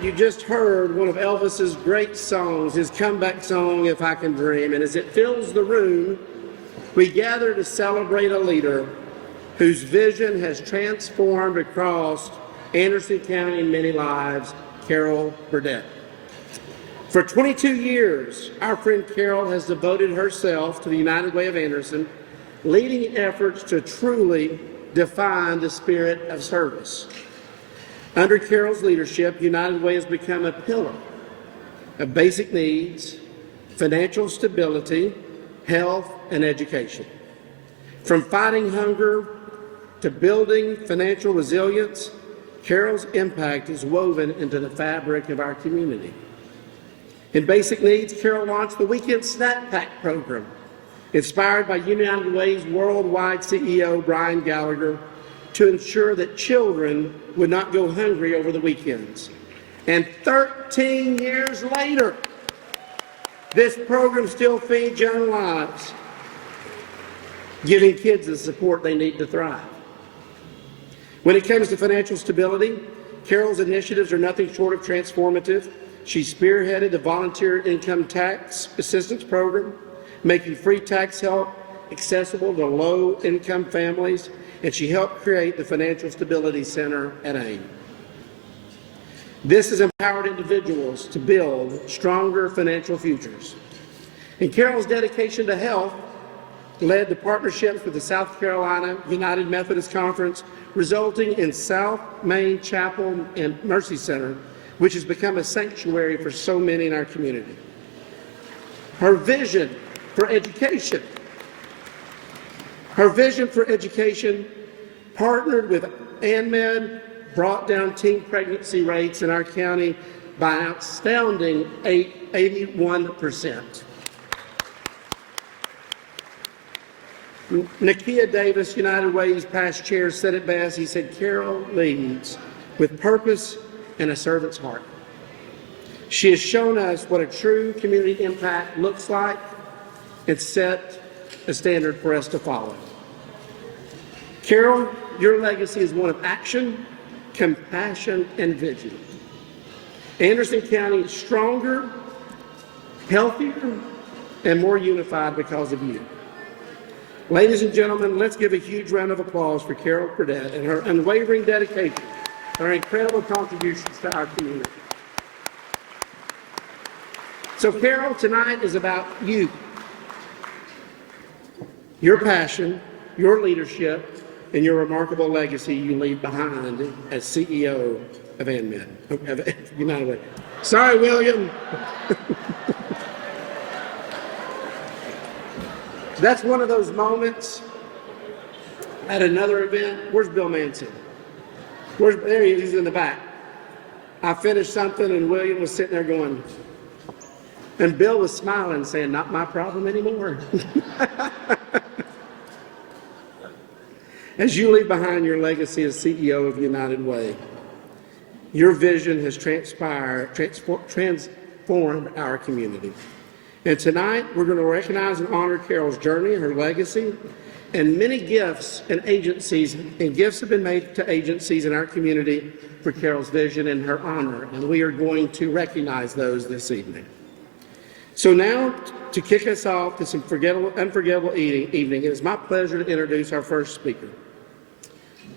you just heard one of Elvis's great songs, his comeback song, If I Can Dream. And as it fills the room, we gather to celebrate a leader whose vision has transformed across Anderson County and many lives, Carol Burdette. For 22 years, our friend Carol has devoted herself to the United Way of Anderson, leading efforts to truly define the spirit of service. Under Carol's leadership, United Way has become a pillar of basic needs, financial stability, health, and education. From fighting hunger to building financial resilience, Carol's impact is woven into the fabric of our community. In basic needs, Carol launched the Weekend Snack Pack program, inspired by United Way's worldwide CEO, Brian Gallagher, to ensure that children would not go hungry over the weekends. And 13 years later, this program still feeds young lives, giving kids the support they need to thrive. When it comes to financial stability, Carol's initiatives are nothing short of transformative. She spearheaded the Volunteer Income Tax Assistance Program, making free tax help accessible to low-income families, and she helped create the Financial Stability Center at AIM. This has empowered individuals to build stronger financial futures. And Carol's dedication to health led to partnerships with the South Carolina United Methodist Conference, resulting in South Main Chapel and Mercy Center, which has become a sanctuary for so many in our community. Her vision for education partnered with ANMED, brought down teen pregnancy rates in our county by an astounding 81%. Nakia Davis, United Way's past chair, said it best. He said, Carol leads with purpose and a servant's heart. She has shown us what a true community impact looks like and set a standard for us to follow. Carol, your legacy is one of action, compassion, and vision. Anderson County is stronger, healthier, and more unified because of you. Ladies and gentlemen, let's give a huge round of applause for Carol Burdette and her unwavering dedication, her incredible contributions to our community. So Carol, tonight is about you, your passion, your leadership, and your remarkable legacy you leave behind as CEO of ANMED, of United Way. Sorry, William. That's one of those moments at another event. Where's Bill Manson? There he is, he's in the back. I finished something and William was sitting there going, and Bill was smiling saying, not my problem anymore. As you leave behind your legacy as CEO of United Way, your vision has transformed our community. And tonight, we're going to recognize and honor Carol's journey, her legacy, and many gifts and gifts have been made to agencies in our community for Carol's vision and her honor, and we are going to recognize those this evening. So now, to kick us off this unforgettable evening, it is my pleasure to introduce our first speaker.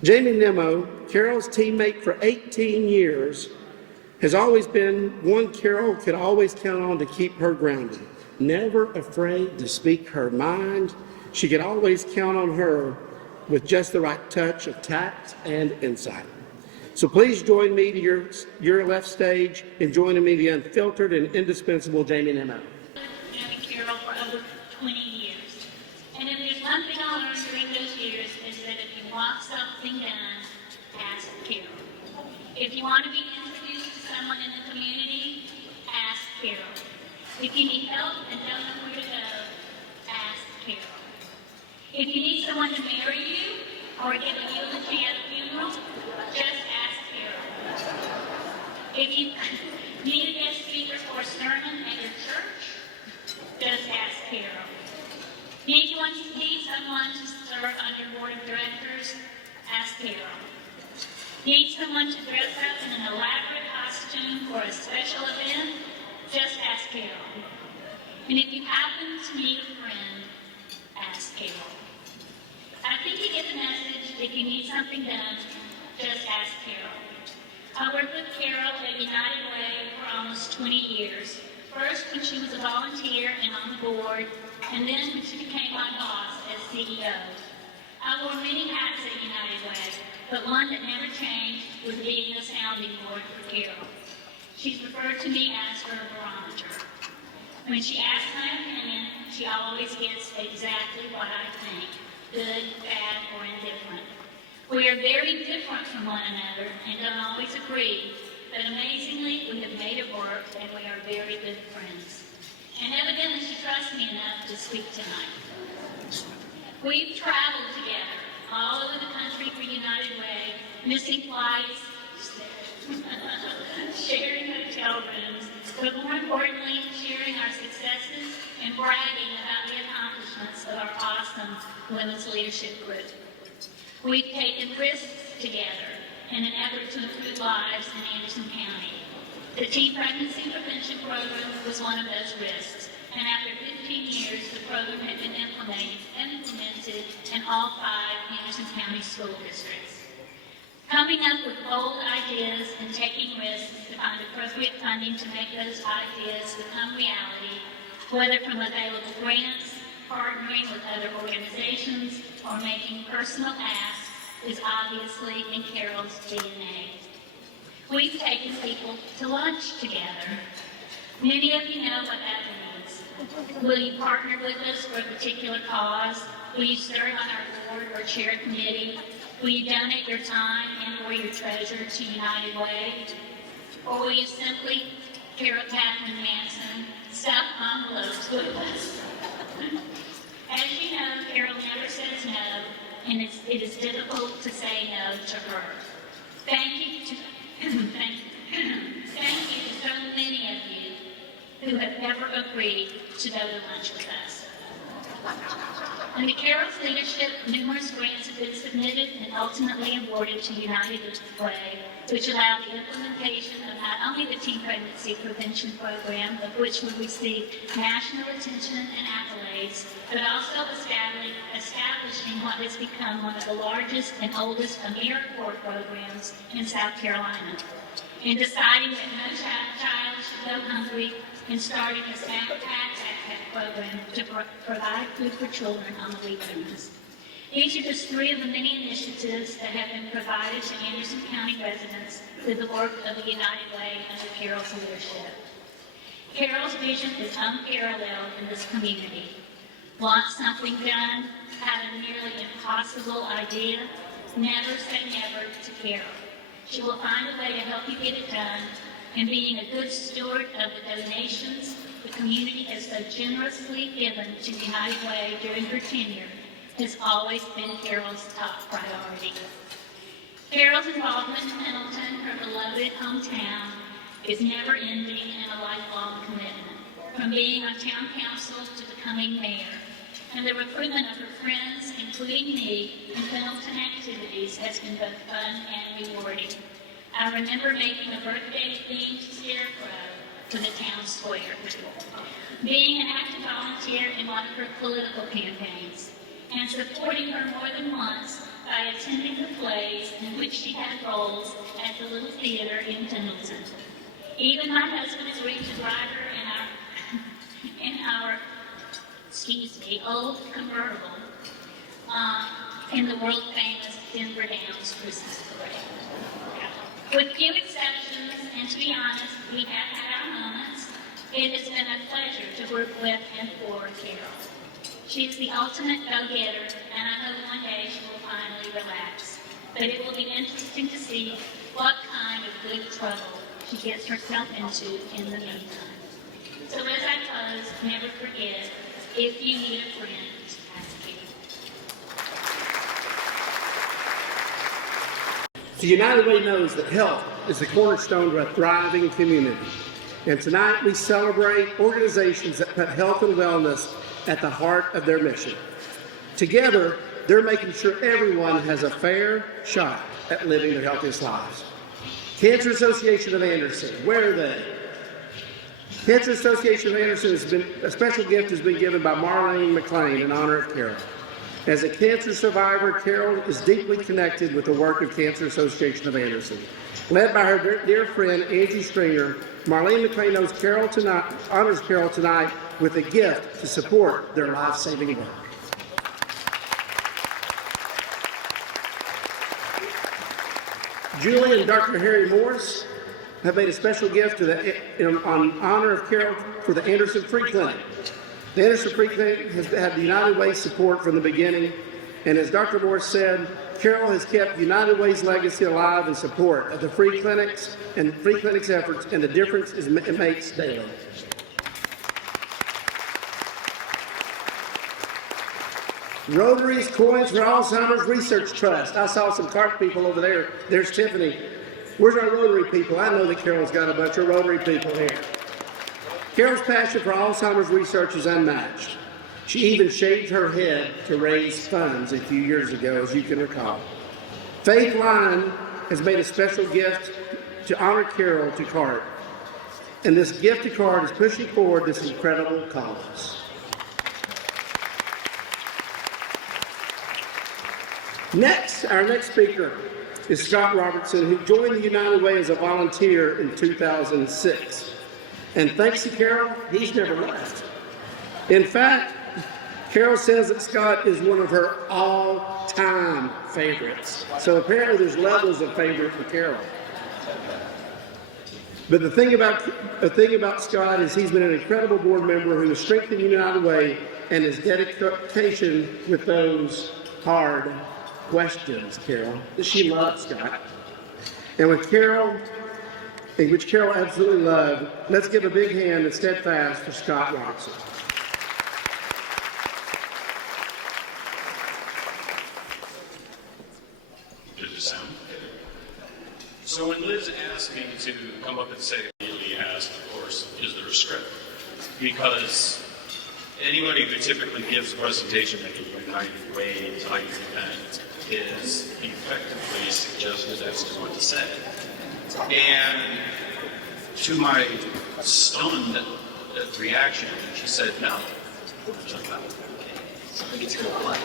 Jamie Nemo, Carol's teammate for 18 years, has always been one Carol could always count on to keep her grounded. Never afraid to speak her mind, she could always count on her with just the right touch of tact and insight. So please join me to your left stage in joining me the unfiltered and indispensable Jamie Nemo. Knowing Carol for over 20 years. And if there's one thing I learned during those years is that if you want something done, ask Carol. If you want to be introduced to someone in the community, ask Carol. If you need help and don't know where to go, ask Carol. If you need someone to marry you or give a eulogy at a funeral, just ask Carol. If you need a guest speaker for a sermon at your church, just ask Carol. Need someone to serve on your board of directors, ask Carol. Need someone to dress up in an elaborate costume a special event, just ask Carol. And if you happen to need a friend, ask Carol. I think you get the message. If you need something done, just ask Carol. I worked with Carol at United Way for almost 20 years. First when she was a volunteer and on the board, and then when she became my boss as CEO. I wore many hats at United Way, but one that never changed was being a sounding board for Carol. She's referred to me as her barometer. When she asks my opinion, she always gets exactly what I think, good, bad, or indifferent. We are very different from one another and don't always agree, but amazingly, we have made it work and we are very good friends. And evidently, she trusts me enough to speak tonight. We've traveled together all over the country for United Way, missing flights, sharing hotel rooms, but more importantly, sharing our successes and bragging about the accomplishments of our awesome women's leadership group. We've taken risks together in an effort to improve lives in Anderson County. The Teen Pregnancy Prevention Program was one of those risks, and after 15 years, the program had been implemented in all 5 Anderson County school districts. Coming up with bold ideas and taking risks to find appropriate funding to make those ideas become reality, whether from available grants, partnering with other organizations, or making personal asks, is obviously in Carol's DNA. We've taken people to lunch together. Many of you know what that means. Will you partner with us for a particular cause? Will you serve on our board or chair a committee? Will you donate your time and or your treasure to United Way? Or will you simply, Carol Catherine Manson, stuff envelopes with us? As you know, Carol never says no, and it is difficult to say no to her. Thank you to so many of you who have ever agreed to go to lunch with us. Under Carol's leadership, numerous grants have been submitted and ultimately awarded to United Way, which allowed the implementation of not only the Teen Pregnancy Prevention Program, of which we received national attention and accolades, but also establishing what has become one of the largest and oldest AmeriCorps programs in South Carolina, and deciding that no child should go hungry, and starting a SNAP Backpack program to provide food for children on the weekends. These are just 3 of the many initiatives that have been provided to Anderson County residents through the work of the United Way under Carol's leadership. Carol's vision is unparalleled in this community. Want something done? Have a nearly impossible idea? Never say never to Carol. She will find a way to help you get it done, and being a good steward of the donations the community has so generously given to United Way during her tenure has always been Carol's top priority. Carol's involvement in Pendleton, her beloved hometown, is never ending and a lifelong commitment. From being on town council to becoming mayor, and the recruitment of her friends, including me, in Pendleton activities has been both fun and rewarding. I remember making a birthday-themed scarecrow for the town square, being an active volunteer in one of her political campaigns, and supporting her more than once by attending the plays in which she had roles at the Little Theater in Pendleton. Even my husband has reached a driver in our old convertible in the world-famous Denver Downs Christmas Parade. With few exceptions, and to be honest, we have had our moments, it has been a pleasure to work with and for Carol. She is the ultimate go-getter, and I hope one day she will finally relax. But it will be interesting to see what kind of good trouble she gets herself into in the meantime. So as I close, never forget, if you need a friend, ask Carol. The United Way knows that health is the cornerstone to a thriving community. And tonight we celebrate organizations that put health and wellness at the heart of their mission. Together, they're making sure everyone has a fair shot at living their healthiest lives. Cancer Association of Anderson, where are they? Cancer Association of Anderson has been, a special gift has been given by Marlene McLean in honor of Carol. As a cancer survivor, Carol is deeply connected with the work of Cancer Association of Anderson. Led by her dear friend, Angie Stringer, Marlene McLean honors Carol tonight with a gift to support their life-saving work. Julie and Dr. Harry Morris have made a special gift in honor of Carol for the Anderson Free Clinic. The Anderson Free Clinic has had United Way's support from the beginning, and as Dr. Morris said, Carol has kept United Way's legacy alive in support of the Free Clinics and Free Clinics efforts and the difference it makes daily. Rotary's Coins for Alzheimer's Research Trust. I saw some cart people over there. There's Tiffany. Where's our Rotary people? I know that Carol's got a bunch of Rotary people here. Carol's passion for Alzheimer's research is unmatched. She even shaved her head to raise funds a few years ago, as you can recall. Faith Line has made a special gift to honor Carol to CART. And this gift to CART is pushing forward this incredible cause. Our next speaker is Scott Robertson, who joined the United Way as a volunteer in 2006. And thanks to Carol, he's never left. In fact, Carol says that Scott is one of her all-time favorites. So apparently there's levels of favorite for Carol. But the thing about Scott is he's been an incredible board member who has strengthened United Way and his dedication with those hard questions, Carol. She loves Scott. And which Carol absolutely loved, let's give a big hand and steadfast for Scott Robertson. Does it sound? So when Liz asked me to come up and say, immediately asked, of course, is there a script? Because anybody who typically gives a presentation at a United Way type event is effectively suggested as to what to say. And to my stunned reaction, she said, no. So I get to go play.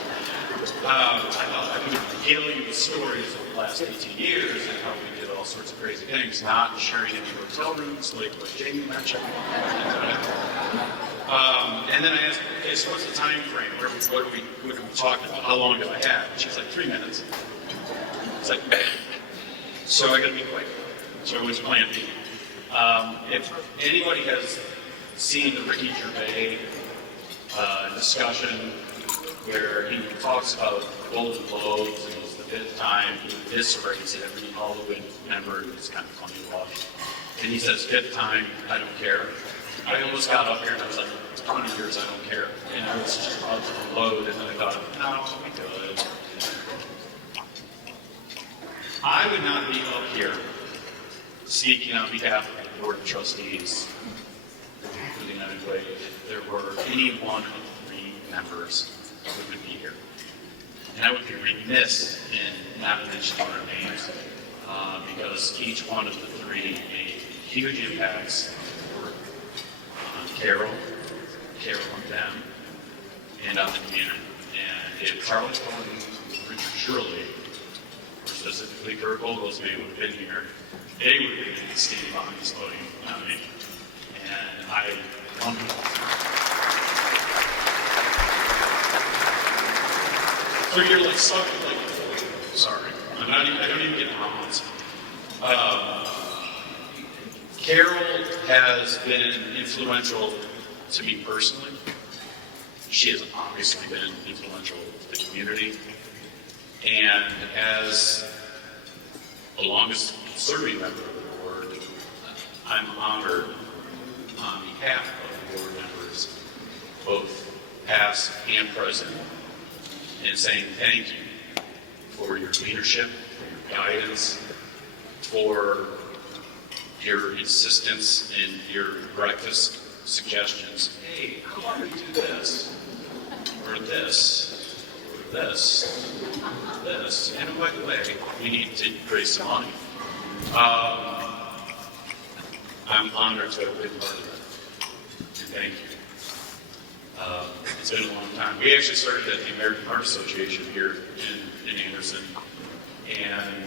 I thought I would regale you with stories of the last 18 years and how we did all sorts of crazy things, not sharing any hotel rooms like what Jamie mentioned. And then I asked, okay, so what's the time frame? What are we talking about? How long do I have? And she's like, 3 minutes. It's like, bam. So I gotta be quick. So I went to plan B. If anybody has seen the Ricky Gervais discussion where he talks about Golden Globes and it's the 5th time he eviscerates every Hollywood member, it's kind of funny to watch. And he says, 5th time, I don't care. I almost got up here and I was like, 20 years, I don't care. And I was just about to load, and then I thought, no, we good. I would not be up here speaking on behalf of the Board of Trustees for the United Way if there were any one of the 3 members who would be here. And I would be remiss in not mentioning their names because each one of the 3 made huge impacts on Carol and them, and on the community. And if Charlie Cohen, Richard Shirley, or specifically Kurt Oglesby would have been here, they would have been standing behind this podium, not me. And I wonder. So you're like stuck with like, sorry, I don't even get comments. Carol has been influential to me personally. She has obviously been influential to the community. And as the longest serving member of the board, I'm honored on behalf of the board members, both past and present, in saying thank you for your leadership, for your guidance, for your insistence in your breakfast suggestions. Hey, how about we do this, or this, or this, this. And by the way, we need to raise some money. I'm honored to have been part of that. And thank you. It's been a long time. We actually started at the American Heart Association here in Anderson. And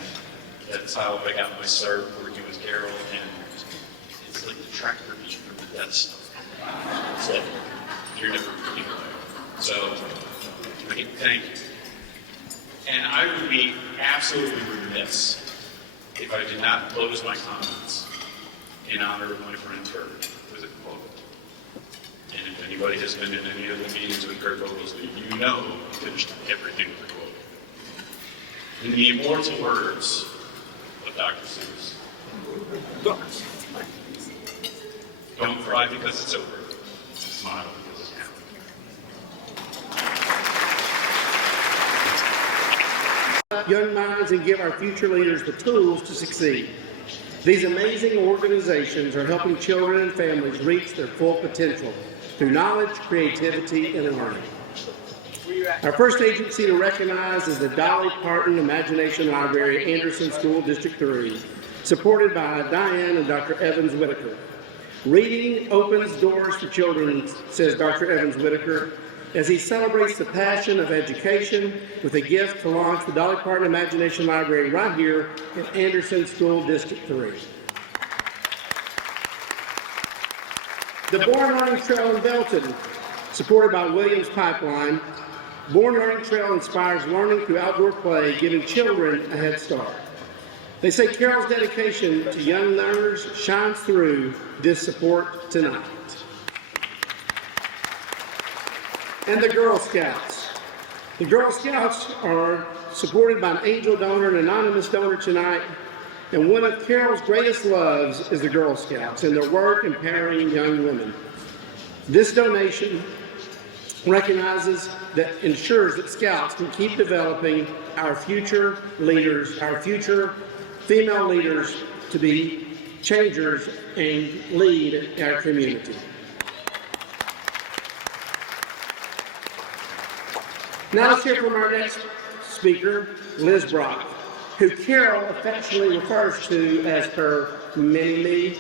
that's how I got my start working with Carol. And it's like the tractor beat from the Death Star. So you're never really away. So thank you. And I would be absolutely remiss if I did not close my comments in honor of my friend Kurt with a quote. And if anybody has been in any of the meetings with Kurt Oglesby, you know he finished everything with a quote. In the immortal words of Dr. Seuss, don't cry because it's over, smile because it's happening. Young minds and give our future leaders the tools to succeed. These amazing organizations are helping children and families reach their full potential through knowledge, creativity, and learning. Our first agency to recognize is the Dolly Parton Imagination Library, Anderson School District 3, supported by Diane and Dr. Evans Whitaker. Reading opens doors for children, says Dr. Evans Whitaker, as he celebrates the passion of education with a gift to launch the Dolly Parton Imagination Library right here in Anderson School District 3. The Born Learning Trail in Belton, supported by Williams Pipeline. Born Learning Trail inspires learning through outdoor play, giving children a head start. They say Carol's dedication to young learners shines through this support tonight. And the Girl Scouts. The Girl Scouts are supported by an angel donor and anonymous donor tonight. And one of Carol's greatest loves is the Girl Scouts and their work empowering young women. This donation ensures that Scouts can keep developing our future leaders, our future female leaders to be changers and lead our community. Now let's hear from our next speaker, Liz Brock, who Carol affectionately refers to as her mini-me.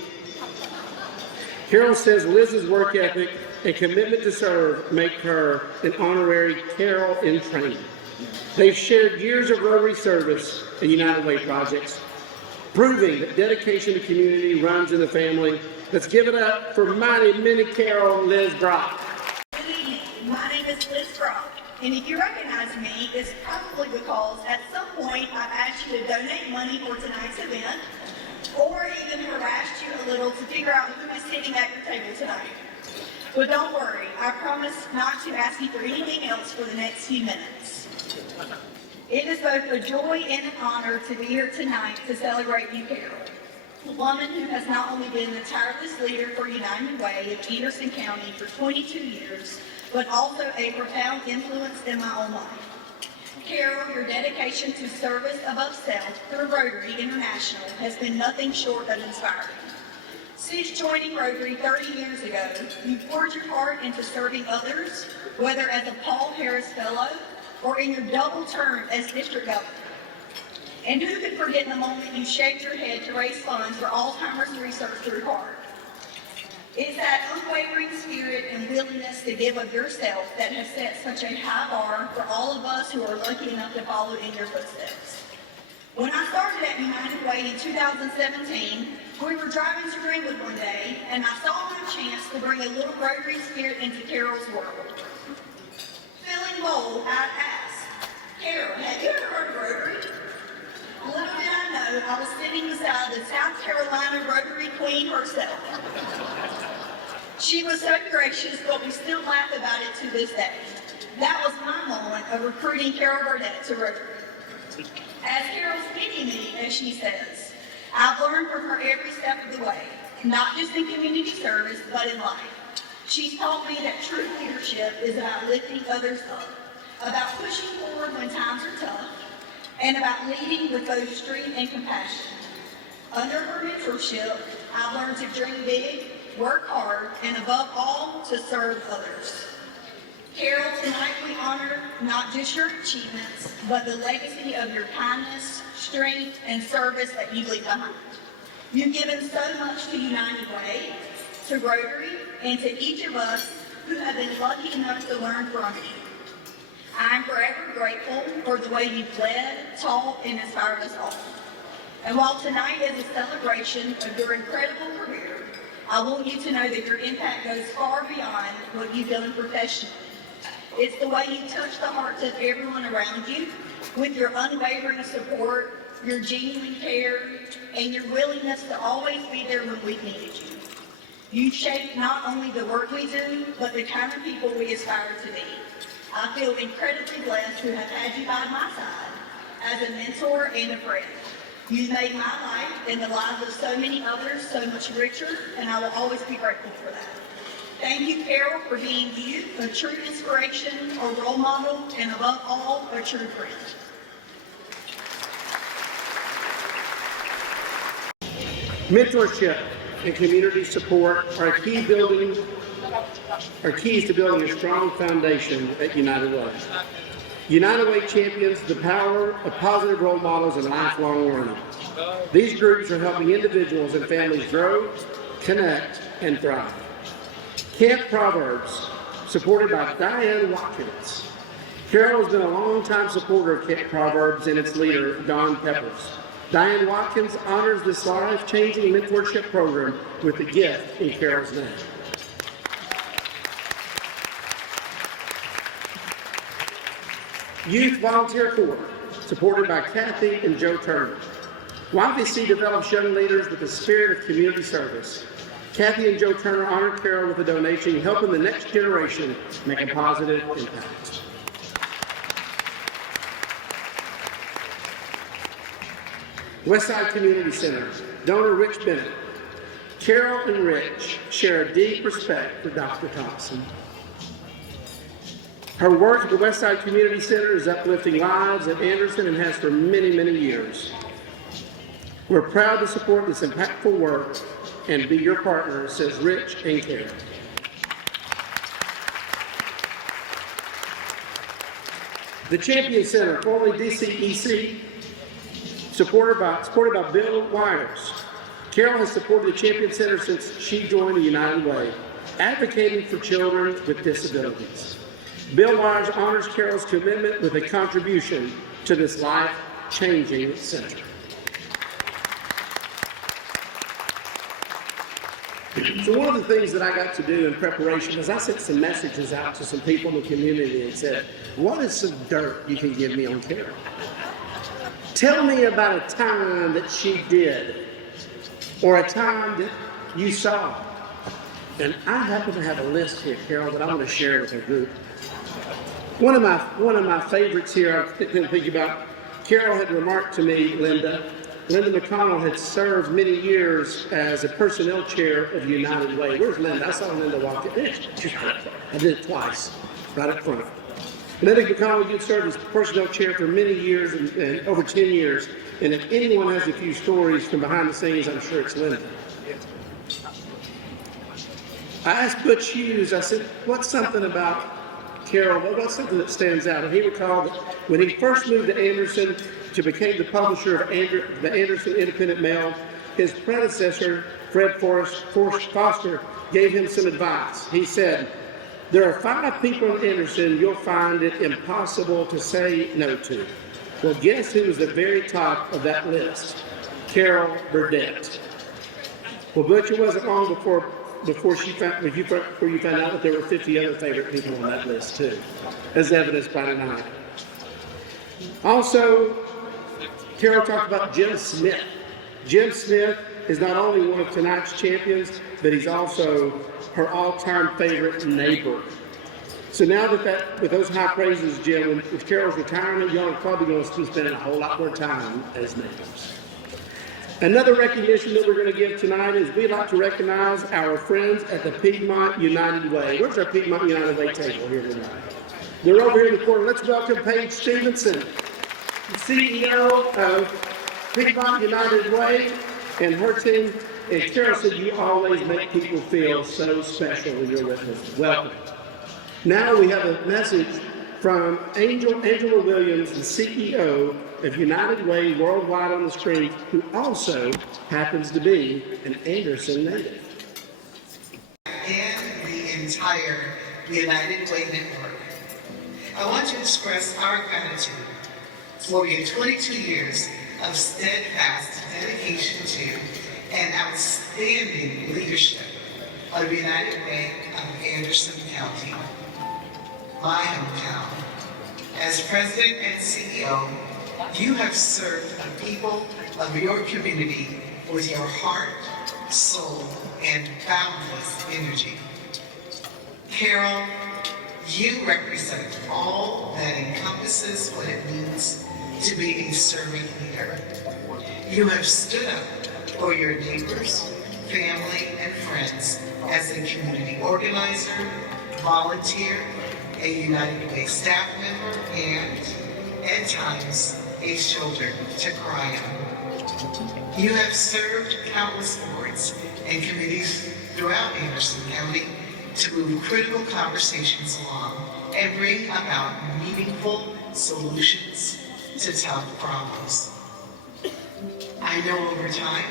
Carol says Liz's work ethic and commitment to serve make her an honorary Carol in training. They've shared years of Rotary service and United Way projects, proving that dedication to community runs in the family. Let's give it up for mighty mini Carol, Liz Brock. Good evening. My name is Liz Brock, and if you recognize me, it's probably because at some point I've asked you to donate money for tonight's event, or even harassed you a little to figure out who is sitting at your table tonight. But don't worry, I promise not to ask you for anything else for the next few minutes. It is both a joy and an honor to be here tonight to celebrate you, Carol, a woman who has not only been the tireless leader for United Way of Anderson County for 22 years, but also a profound influence in my own life. Carol, your dedication to service above self through Rotary International has been nothing short of inspiring. Since joining Rotary 30 years ago, you've poured your heart into serving others, whether as a Paul Harris Fellow or in your double term as District Governor. And who could forget the moment you shaved your head to raise funds for Alzheimer's research through HEART? It's that unwavering spirit and willingness to give of yourself that has set such a high bar for all of us who are lucky enough to follow in your footsteps. When I started at United Way in 2017, we were driving to Greenwood one day, and I saw my chance to bring a little Rotary spirit into Carol's world. Feeling bold, I asked, Carol, have you ever heard of Rotary? Little did I know, I was sitting beside the South Carolina Rotary Queen herself. She was so gracious, but we still laugh about it to this day. That was my moment of recruiting Carol Burdette to Rotary. As Carol's mini-me, as she says, I've learned from her every step of the way, not just in community service, but in life. She's taught me that true leadership is about lifting others up, about pushing forward when times are tough, and about leading with both strength and compassion. Under her mentorship, I've learned to dream big, work hard, and above all, to serve others. Carol, tonight we honor not just your achievements, but the legacy of your kindness, strength, and service that you leave behind. You've given so much to United Way, to Rotary, and to each of us who have been lucky enough to learn from you. I'm forever grateful for the way you've led, taught, and inspired us all. And while tonight is a celebration of your incredible career, I want you to know that your impact goes far beyond what you've done professionally. It's the way you touch the hearts of everyone around you with your unwavering support, your genuine care, and your willingness to always be there when we needed you. You shape not only the work we do, but the kind of people we aspire to be. I feel incredibly blessed to have had you by my side as a mentor and a friend. You made my life and the lives of so many others so much richer, and I will always be grateful for that. Thank you, Carol, for being you, a true inspiration, a role model, and above all, a true friend. Mentorship and community support are keys to building a strong foundation at United Way. United Way champions the power of positive role models and lifelong learning. These groups are helping individuals and families grow, connect, and thrive. Camp Proverbs, supported by Diane Watkins. Carol has been a long-time supporter of Camp Proverbs and its leader, Don Peppers. Diane Watkins honors this life-changing mentorship program with a gift in Carol's name. Youth Volunteer Corps, supported by Kathy and Joe Turner. YVC develops young leaders with a spirit of community service. Kathy and Joe Turner honored Carol with a donation, helping the next generation make a positive impact. Westside Community Center, donor Rich Bennett. Carol and Rich share a deep respect for Dr. Thompson. Her work at the Westside Community Center is uplifting lives at Anderson and has for many, many years. We're proud to support this impactful work and be your partner, says Rich and Carol. The Champion Center, formerly DCEC, supported by Bill Wires. Carol has supported the Champion Center since she joined the United Way, advocating for children with disabilities. Bill Wires honors Carol's commitment with a contribution to this life-changing center. So one of the things that I got to do in preparation is I sent some messages out to some people in the community and said, what is some dirt you can give me on Carol? Tell me about a time that she did, or a time that you saw. And I happen to have a list here, Carol, that I want to share with our group. One of my favorites here, I didn't think about, Carol had remarked to me, Linda McConnell had served many years as a personnel chair of United Way. Where's Linda? I saw Linda walk in. I did it twice, right up front. Linda McConnell, you served as personnel chair for many years, and over 10 years. And if anyone has a few stories from behind the scenes, I'm sure it's Linda. I asked Butch Hughes, I said, what's something about Carol, what's something that stands out? And he recalled that when he first moved to Anderson to become the publisher of the Anderson Independent Mail, his predecessor, Fred Foster, gave him some advice. He said, there are 5 people in Anderson you'll find it impossible to say no to. Well, guess who was the very top of that list? Carol Burdette. Well, Butch, it wasn't long before you found out that there were 50 other favorite people on that list too, as evidenced by tonight. Also, Carol talked about Jim Smith. Jim Smith is not only one of tonight's champions, but he's also her all-time favorite neighbor. So now with those high praises, Jim, with Carol's retirement, y'all are probably going to be spending a whole lot more time as neighbors. Another recognition that we're going to give tonight is we'd like to recognize our friends at the Piedmont United Way. Where's our Piedmont United Way table here tonight? They're over here in the corner. Let's welcome Paige Stevenson, the CEO of Piedmont United Way, and her team. And Carol said you always make people feel so special when you're with us. Welcome. Now we have a message from Angela Williams, the CEO of United Way Worldwide on the Street, who also happens to be an Anderson native. And the entire United Way network. I want to express our gratitude for your 22 years of steadfast dedication to and outstanding leadership of United Way of Anderson County, my hometown. As President and CEO, you have served the people of your community with your heart, soul, and boundless energy. Carol, you represent all that encompasses what it means to be a servant leader. You have stood up for your neighbors, family, and friends as a community organizer, volunteer, a United Way staff member, and, at times, a shoulder to cry on. You have served countless boards and committees throughout Anderson County to move critical conversations along and bring about meaningful solutions to tough problems. I know over time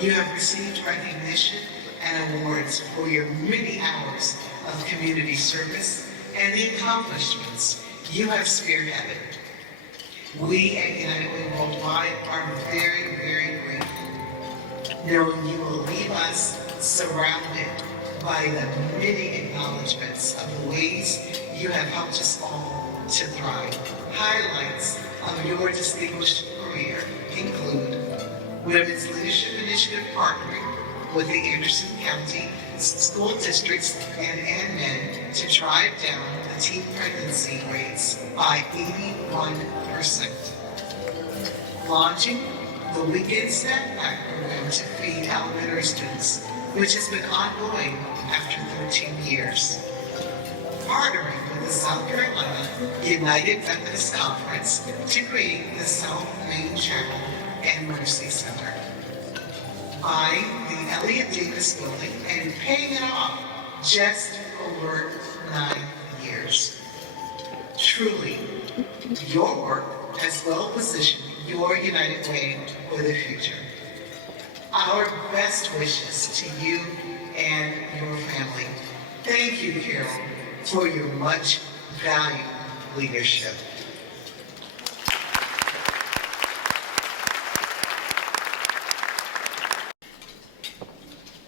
you have received recognition and awards for your many hours of community service and the accomplishments you have spearheaded. We at United Way Worldwide are very, very grateful, knowing you will leave us surrounded by the many acknowledgments of the ways you have helped us all to thrive. Highlights of your distinguished career include Women's Leadership Initiative partnering with the Anderson County school districts and admin to drive down the teen pregnancy rates by 81%. Launching the Weekend Snack Pack program to feed elementary students, which has been ongoing after 13 years. Partnering with the South Carolina United Methodist Conference to create the South Main Chapel and Mercy Center. Buying the Elliott Davis building and paying it off just over 9 years. Truly, your work has well positioned your United Way for the future. Our best wishes to you and your family. Thank you, Carol, for your much valued leadership.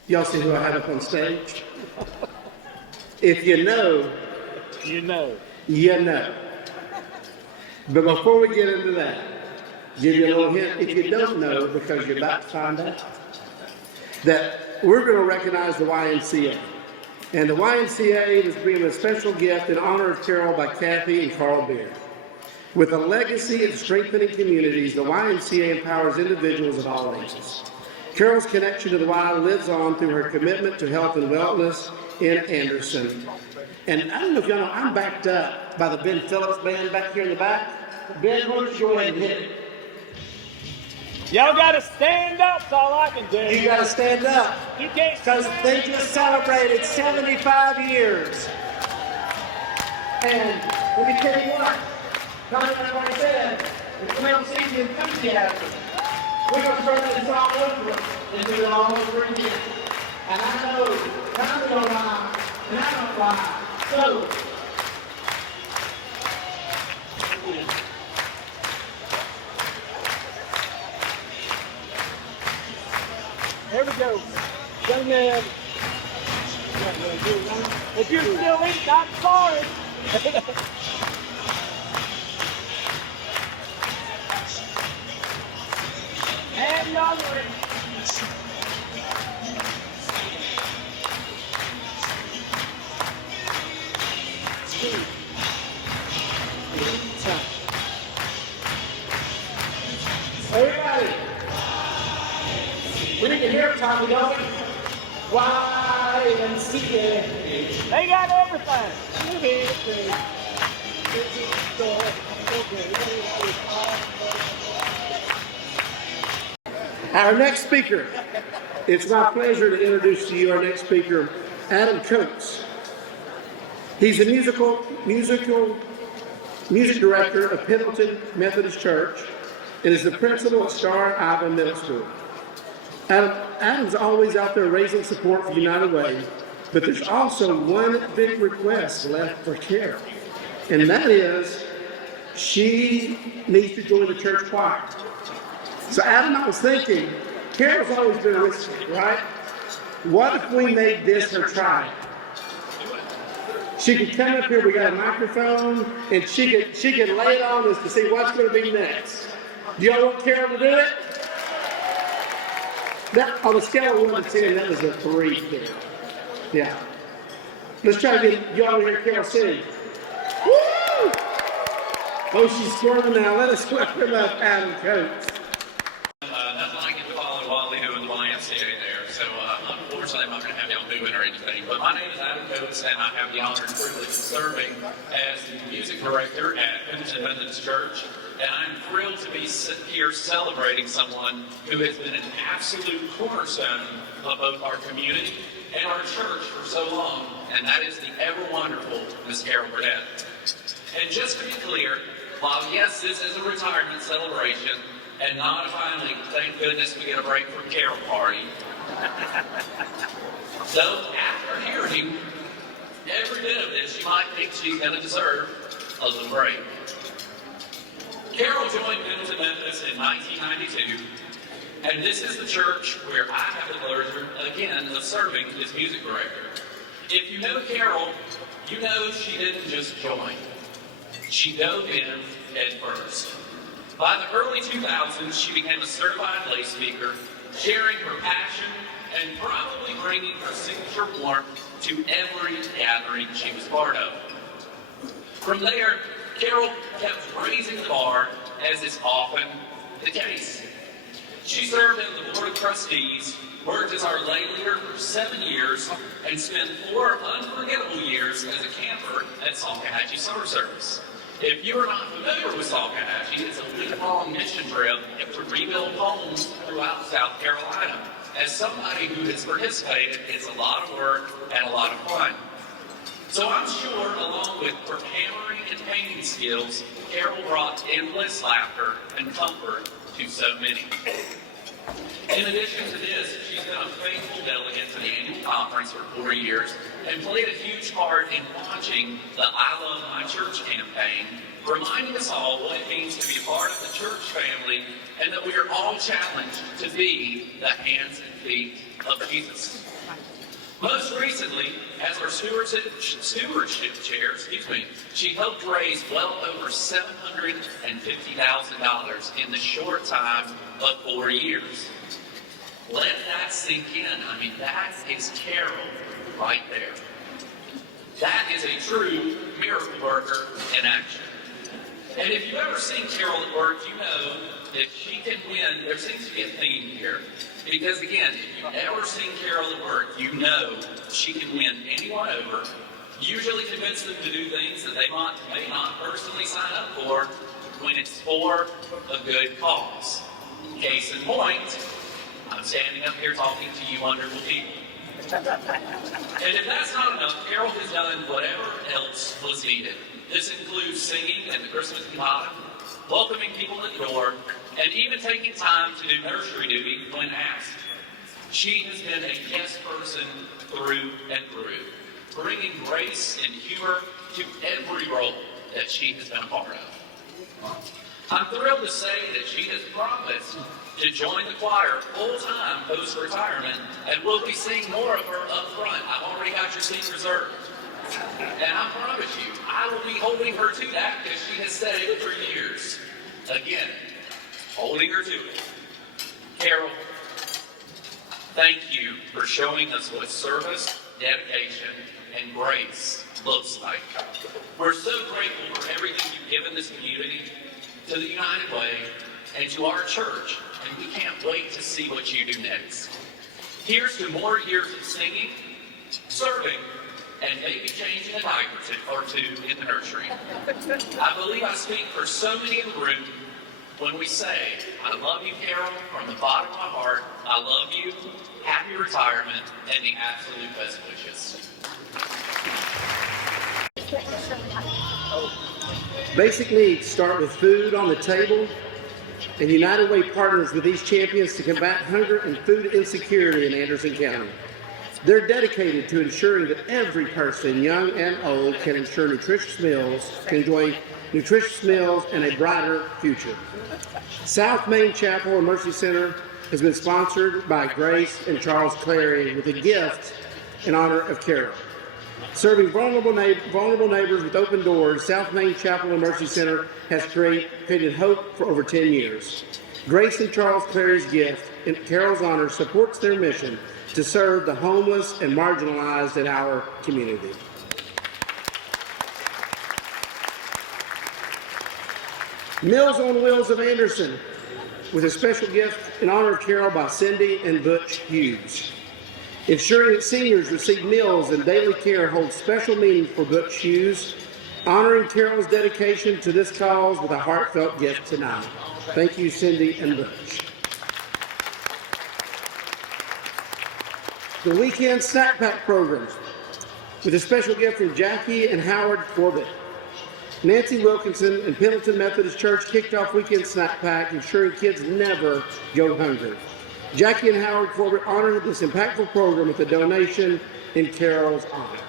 Y'all see who I have up on stage? If you know, You know. you know. But before we get into that, give you a little hint, if you don't know, because you're about to find out, that we're going to recognize the YMCA. And the YMCA is bringing a special gift in honor of Carol by Kathy and Carl Beard. With a legacy of strengthening communities, the YMCA empowers individuals of all ages. Carol's connection to the Y lives on through her commitment to health and wellness in Anderson. And I don't know if y'all know, I'm backed up by the Ben Phillips band back here in the back. Ben, why don't you go ahead and hit it? Y'all gotta stand up, that's all I can do. You gotta stand up, You can't because they just celebrated 75 years. And let me tell you what, Tommy already said, if we don't see the enthusiasm, we're going to start this all over and do it all over again. And I know time don't lie, and I don't lie. So, There we go. Young man. If you're still eating, I'm sorry. And younger. everybody, we need to hear it, Tommy, don't we? YMCA. They got everything. Our next speaker, it's my pleasure to introduce to you our next speaker, Adam Coates. He's the music director of Pendleton Methodist Church and is the principal at Star Ivan Middle School. Adam's always out there raising support for United Way, but there's also one big request left for Carol, and that is she needs to join the church choir. So Adam, I was thinking, Carol's always been risky, right? What if we made this her trial? She could come up here, we got a microphone, and she could lay it on us to see what's going to be next. Do y'all want Carol to do it? That, on a scale of 1 to 10, that was a 3, Carol. Yeah. Let's try to get y'all to hear Carol sing. Woo! Oh, she's squirming now. Let us squirm up Adam Coates. Nothing like it to follow Wally doing the YMCA there. So, unfortunately, I'm not going to have y'all moving or anything. But my name is Adam Coates, and I have the honor and privilege of serving as the music director at Pendleton Methodist Church. And I'm thrilled to be here celebrating someone who has been an absolute cornerstone of both our community and our church for so long, and that is the ever-wonderful Miss Carol Burdette. And just to be clear, while yes, this is a retirement celebration, and not a finally, thank goodness we get a break from Carol party, so after hearing every bit of this, you might think she's going to deserve a little break. Carol joined Pendleton Methodist in 1992, and this is the church where I have the pleasure, again, of serving as music director. If you know Carol, you know she didn't just join. She dove in at first. By the early 2000s, she became a certified lay speaker, sharing her passion and probably bringing her signature warmth to every gathering she was part of. From there, Carol kept raising the bar, as is often the case. She served on the Board of Trustees, worked as our lay leader for 7 years, and spent 4 unforgettable years as a camper at Salkehatchie Summer Service. If you are not familiar with Salkehatchie, it's a week-long mission trip to rebuild homes throughout South Carolina. As somebody who has participated, it's a lot of work and a lot of fun. So I'm sure, along with her hammering and painting skills, Carol brought endless laughter and comfort to so many. In addition to this, she's been a faithful delegate to the annual conference for 4 years and played a huge part in launching the I Love My Church campaign, reminding us all what it means to be part of the church family and that we are all challenged to be the hands and feet of Jesus. Most recently, as our stewardship chair, she helped raise well over $750,000 in the short time of 4 years. Let that sink in. I mean, that is Carol right there. That is a true miracle worker in action. And if you've ever seen Carol at work, you know that she can win. There seems to be a theme here. Because again, if you've ever seen Carol at work, you know she can win anyone over, usually convince them to do things that they may not personally sign up for when it's for a good cause. Case in point, I'm standing up here talking to you wonderful people. And if that's not enough, Carol has done whatever else was needed. This includes singing at the Christmas cantata, welcoming people at the door, and even taking time to do nursery duty when asked. She has been a yes person through and through, bringing grace and humor to every role that she has been a part of. I'm thrilled to say that she has promised to join the choir full-time post-retirement, and we'll be seeing more of her up front. I've already got your seat reserved. And I promise you, I will be holding her to that because she has said it for years. Again, holding her to it. Carol, thank you for showing us what service, dedication, and grace looks like. We're so grateful for everything you've given this community, to the United Way, and to our church, and we can't wait to see what you do next. Here's to more years of singing, serving, and maybe changing a diaper or two in the nursery. I believe I speak for so many in the room when we say, I love you, Carol, from the bottom of my heart. I love you, happy retirement, and the absolute best wishes. Basic needs start with food on the table, and United Way partners with these champions to combat hunger and food insecurity in Anderson County. They're dedicated to ensuring that every person, young and old, can enjoy nutritious meals and a brighter future. South Main Chapel and Mercy Center has been sponsored by Grace and Charles Clary with a gift in honor of Carol. Serving vulnerable neighbors with open doors, South Main Chapel and Mercy Center has created hope for over 10 years. Grace and Charles Clary's gift in Carol's honor supports their mission to serve the homeless and marginalized in our community. Meals on Wheels of Anderson, with a special gift in honor of Carol by Cindy and Butch Hughes. Ensuring that seniors receive meals and daily care holds special meaning for Butch Hughes, honoring Carol's dedication to this cause with a heartfelt gift tonight. Thank you, Cindy and Butch. The Weekend Snack Pack Program, with a special gift from Jackie and Howard Corbett. Nancy Wilkinson and Pendleton Methodist Church kicked off Weekend Snack Pack, ensuring kids never go hungry. Jackie and Howard Corbett honored this impactful program with a donation in Carol's honor.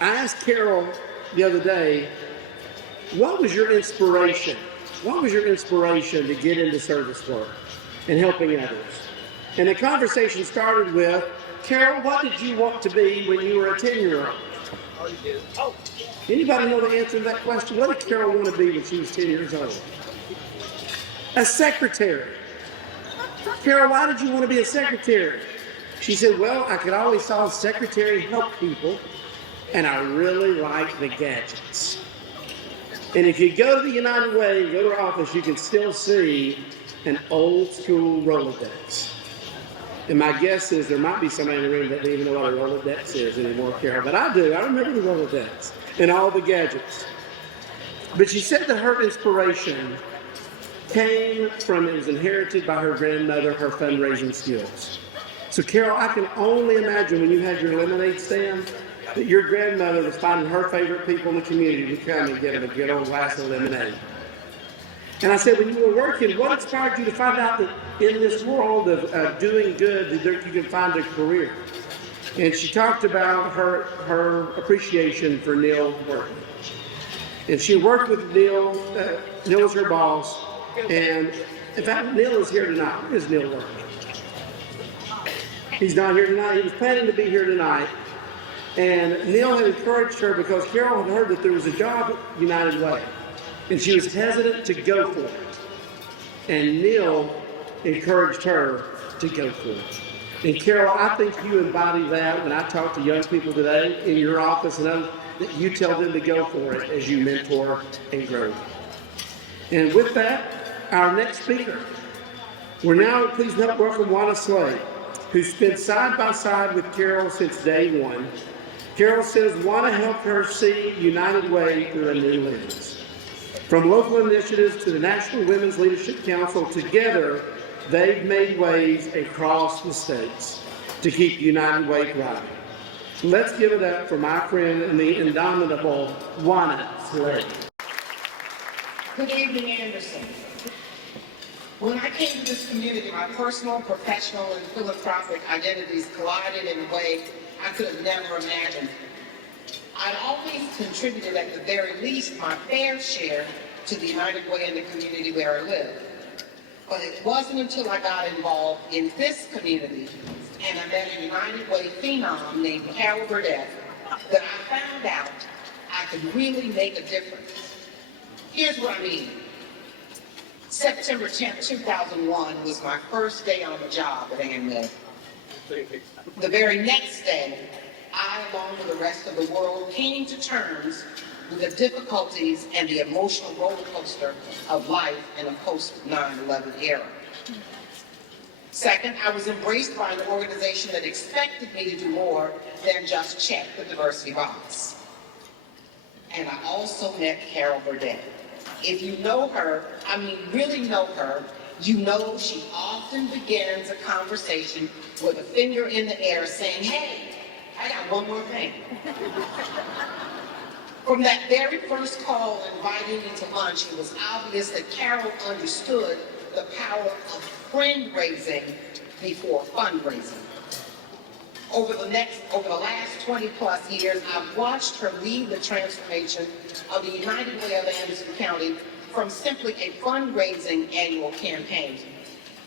I asked Carol the other day, what was your inspiration? What was your inspiration to get into service work and helping others? And the conversation started with, Carol, what did you want to be when you were a 10-year-old? Anybody know the answer to that question? What did Carol want to be when she was 10 years old? A secretary. Carol, why did you want to be a secretary? She said, well, I could always saw a secretary help people, and I really like the gadgets. And if you go to the United Way and go to our office, you can still see an old school Rolodex. And my guess is there might be somebody in the room that doesn't even know what a Rolodex is anymore, Carol, but I do. I remember the Rolodex and all the gadgets. But she said that her inspiration came from, it was inherited by her grandmother, her fundraising skills. So Carol, I can only imagine when you had your lemonade stand that your grandmother was finding her favorite people in the community to come and get them a good old glass of lemonade. And I said, when you were working, what inspired you to find out that in this world of doing good, that you can find a career? And she talked about her appreciation for Neil working. And she worked with Neil. Neil was her boss. And in fact, Neil is here tonight. Where is Neil working? He's not here tonight. He was planning to be here tonight. And Neil had encouraged her because Carol had heard that there was a job at United Way. And she was hesitant to go for it. And Neil encouraged her to go for it. And Carol, I think you embody that when I talk to young people today in your office and others, that you tell them to go for it as you mentor and grow. And with that, our next speaker. We're now pleased to welcome Juana Slade, who's been side by side with Carol since day one. Carol says Juana helped her see United Way through a new lens. From local initiatives to the National Women's Leadership Council, together they've made waves across the states to keep United Way thriving. Let's give it up for my friend and the indomitable Juana Slade. Good evening, Anderson. When I came to this community, my personal, professional, and philanthropic identities collided in a way I could have never imagined. I'd always contributed at the very least my fair share to the United Way in the community where I live. But it wasn't until I got involved in this community and I met a United Way phenom named Carol Burdette that I found out I could really make a difference. Here's what I mean. September 10th, 2001 was my first day on the job at AML. The very next day, I, along with the rest of the world, came to terms with the difficulties and the emotional roller coaster of life in a post-9/11 era. Second, I was embraced by an organization that expected me to do more than just check the diversity box. And I also met Carol Burdette. If you know her, I mean really know her, you know she often begins a conversation with a finger in the air saying, hey, I got one more thing. From that very first call inviting me to lunch, it was obvious that Carol understood the power of friend-raising before fundraising. Over the last 20 plus years, I've watched her lead the transformation of the United Way of Anderson County from simply a fundraising annual campaign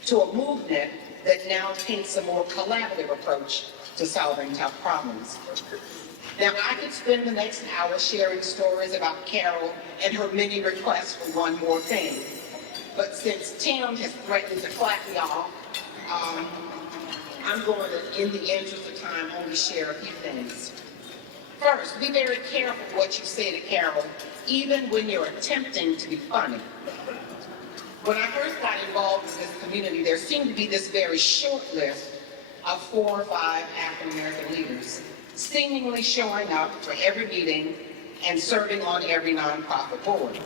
to a movement that now takes a more collaborative approach to solving tough problems. Now, I could spend the next hour sharing stories about Carol and her many requests for one more thing. But since Tim has threatened to clap me off, I'm going to, in the interest of time, only share a few things. First, be very careful what you say to Carol, even when you're attempting to be funny. When I first got involved in this community, there seemed to be this very short list of 4 or 5 African-American leaders, seemingly showing up for every meeting and serving on every nonprofit board.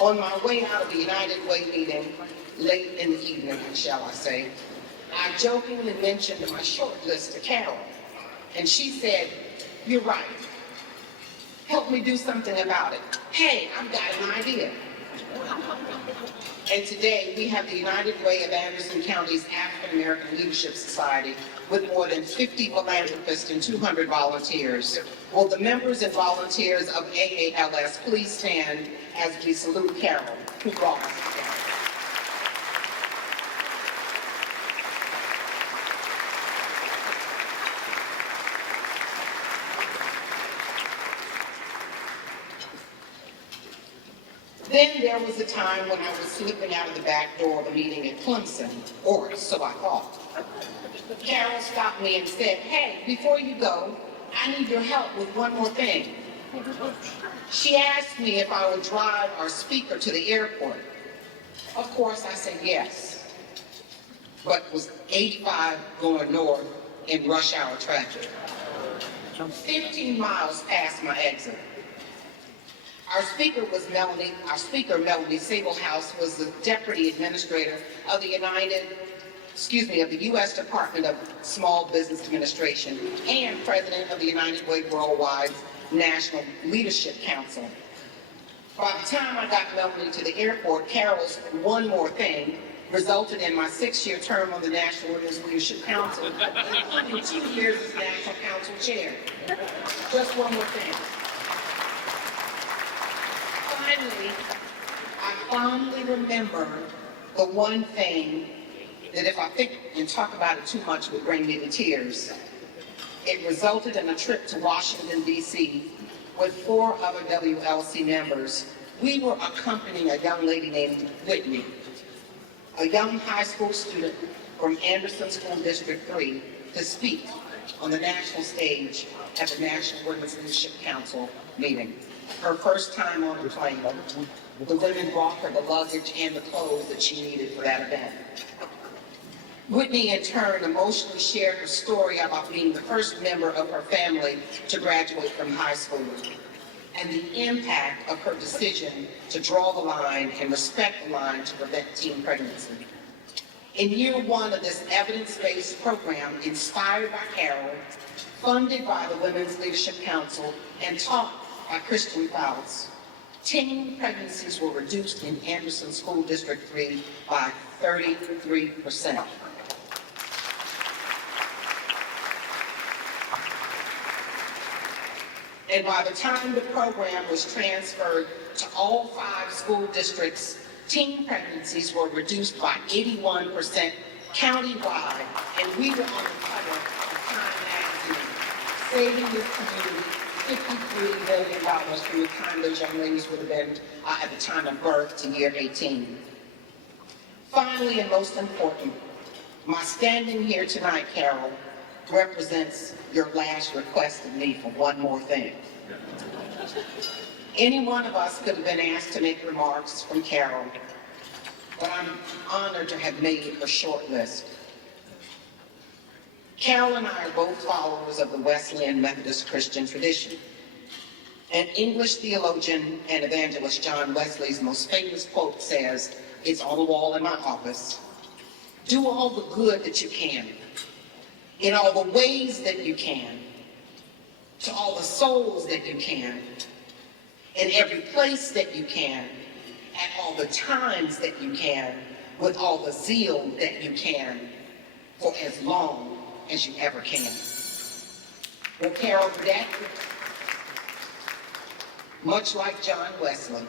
On my way out of the United Way meeting, late in the evening, shall I say, I jokingly mentioned my short list to Carol, and she said, "You're right. Help me do something about it. Hey, I've got an idea." And today, we have the United Way of Anderson County's African American Leadership Society with more than 50 philanthropists and 200 volunteers. Will the members and volunteers of AALS please stand as we salute Carol, who brought us together. Then there was a time when I was slipping out of the back door of a meeting at Clemson, or so I thought. Carol stopped me and said, "Hey, before you go, I need your help with one more thing." She asked me if I would drive our speaker to the airport. Of course, I said yes, but was 85 going north in rush hour traffic. 15 miles past my exit. Our speaker, Melanie Sablehouse, was the Deputy Administrator of the U.S. Department of Small Business Administration and President of the United Way Worldwide National Leadership Council. By the time I got Melanie to the airport, Carol's one more thing resulted in my 6-year term on the National Women's Leadership Council, including 2 years as National Council Chair. Just one more thing. Finally, I fondly remember the one thing that if I think and talk about it too much would bring me to tears. It resulted in a trip to Washington, D.C. with 4 other WLC members. We were accompanying a young lady named Whitney, a young high school student from Anderson School District 3, to speak on the national stage at the National Women's Leadership Council meeting. Her first time on the plane, the women brought her the luggage and the clothes that she needed for that event. Whitney, in turn, emotionally shared her story about being the first member of her family to graduate from high school and the impact of her decision to draw the line and respect the line to prevent teen pregnancy. In year 1 of this evidence-based program, inspired by Carol, funded by the Women's Leadership Council, and taught by Christian Fouts, teen pregnancies were reduced in Anderson School District 3 by 33%. And by the time the program was transferred to all 5 school districts, teen pregnancies were reduced by 81% countywide, and we were on the cover of Time magazine, saving this community $53 billion from the time those young ladies would have been at the time of birth to year 18. Finally, and most important, my standing here tonight, Carol, represents your last request of me for one more thing. Any one of us could have been asked to make remarks from Carol, but I'm honored to have made her short list. Carol and I are both followers of the Wesleyan Methodist Christian tradition. And English theologian and evangelist John Wesley's most famous quote says, it's on the wall in my office, "Do all the good that you can, in all the ways that you can, to all the souls that you can, in every place that you can, at all the times that you can, with all the zeal that you can, for as long as you ever can. Well, Carol Burdette, much like John Wesley,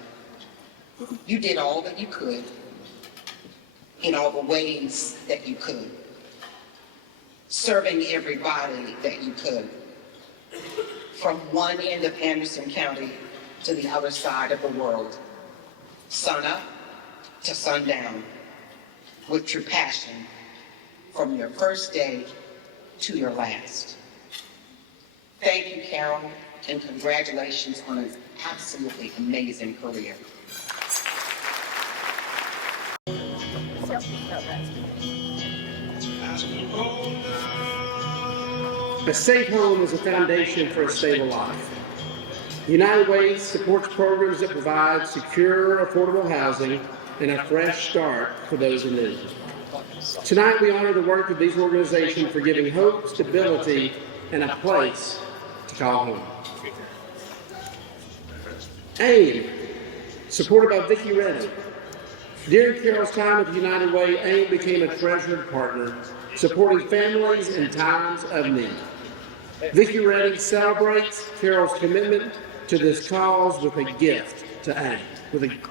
you did all that you could in all the ways that you could, serving everybody that you could, from one end of Anderson County to the other side of the world, sun up to sundown, with true passion from your first day to your last. Thank you, Carol, and congratulations on an absolutely amazing career. A safe home is a foundation for a stable life. United Way supports programs that provide secure, affordable housing and a fresh start for those in need. Tonight, we honor the work of these organizations for giving hope, stability, and a place to call home. AIM, supported by Vicki Reddy. During Carol's time at the United Way, AIM became a treasured partner, supporting families in times of need. Vicki Reddy celebrates Carol's commitment to this cause with a gift to AIM.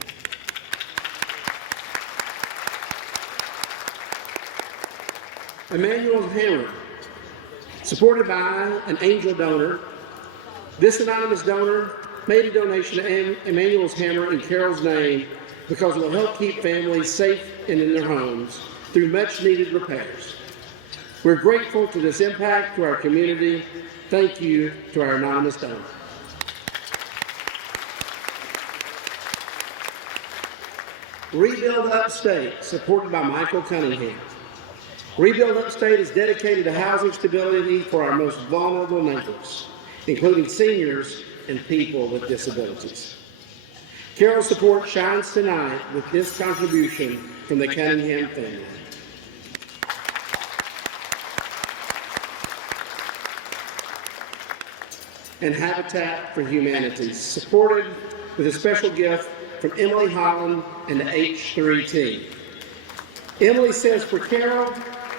Emmanuel's Hammer, supported by an angel donor. This anonymous donor made a donation to Emmanuel's Hammer in Carol's name because it will help keep families safe and in their homes through much needed repairs. We're grateful to this impact to our community. Thank you to our anonymous donor. Rebuild Upstate, supported by Michael Cunningham. Rebuild Upstate is dedicated to housing stability for our most vulnerable neighbors, including seniors and people with disabilities. Carol's support shines tonight with this contribution from the Cunningham family. And Habitat for Humanity, supported with a special gift from Emily Holland and the H3 team. Emily says, for Carol,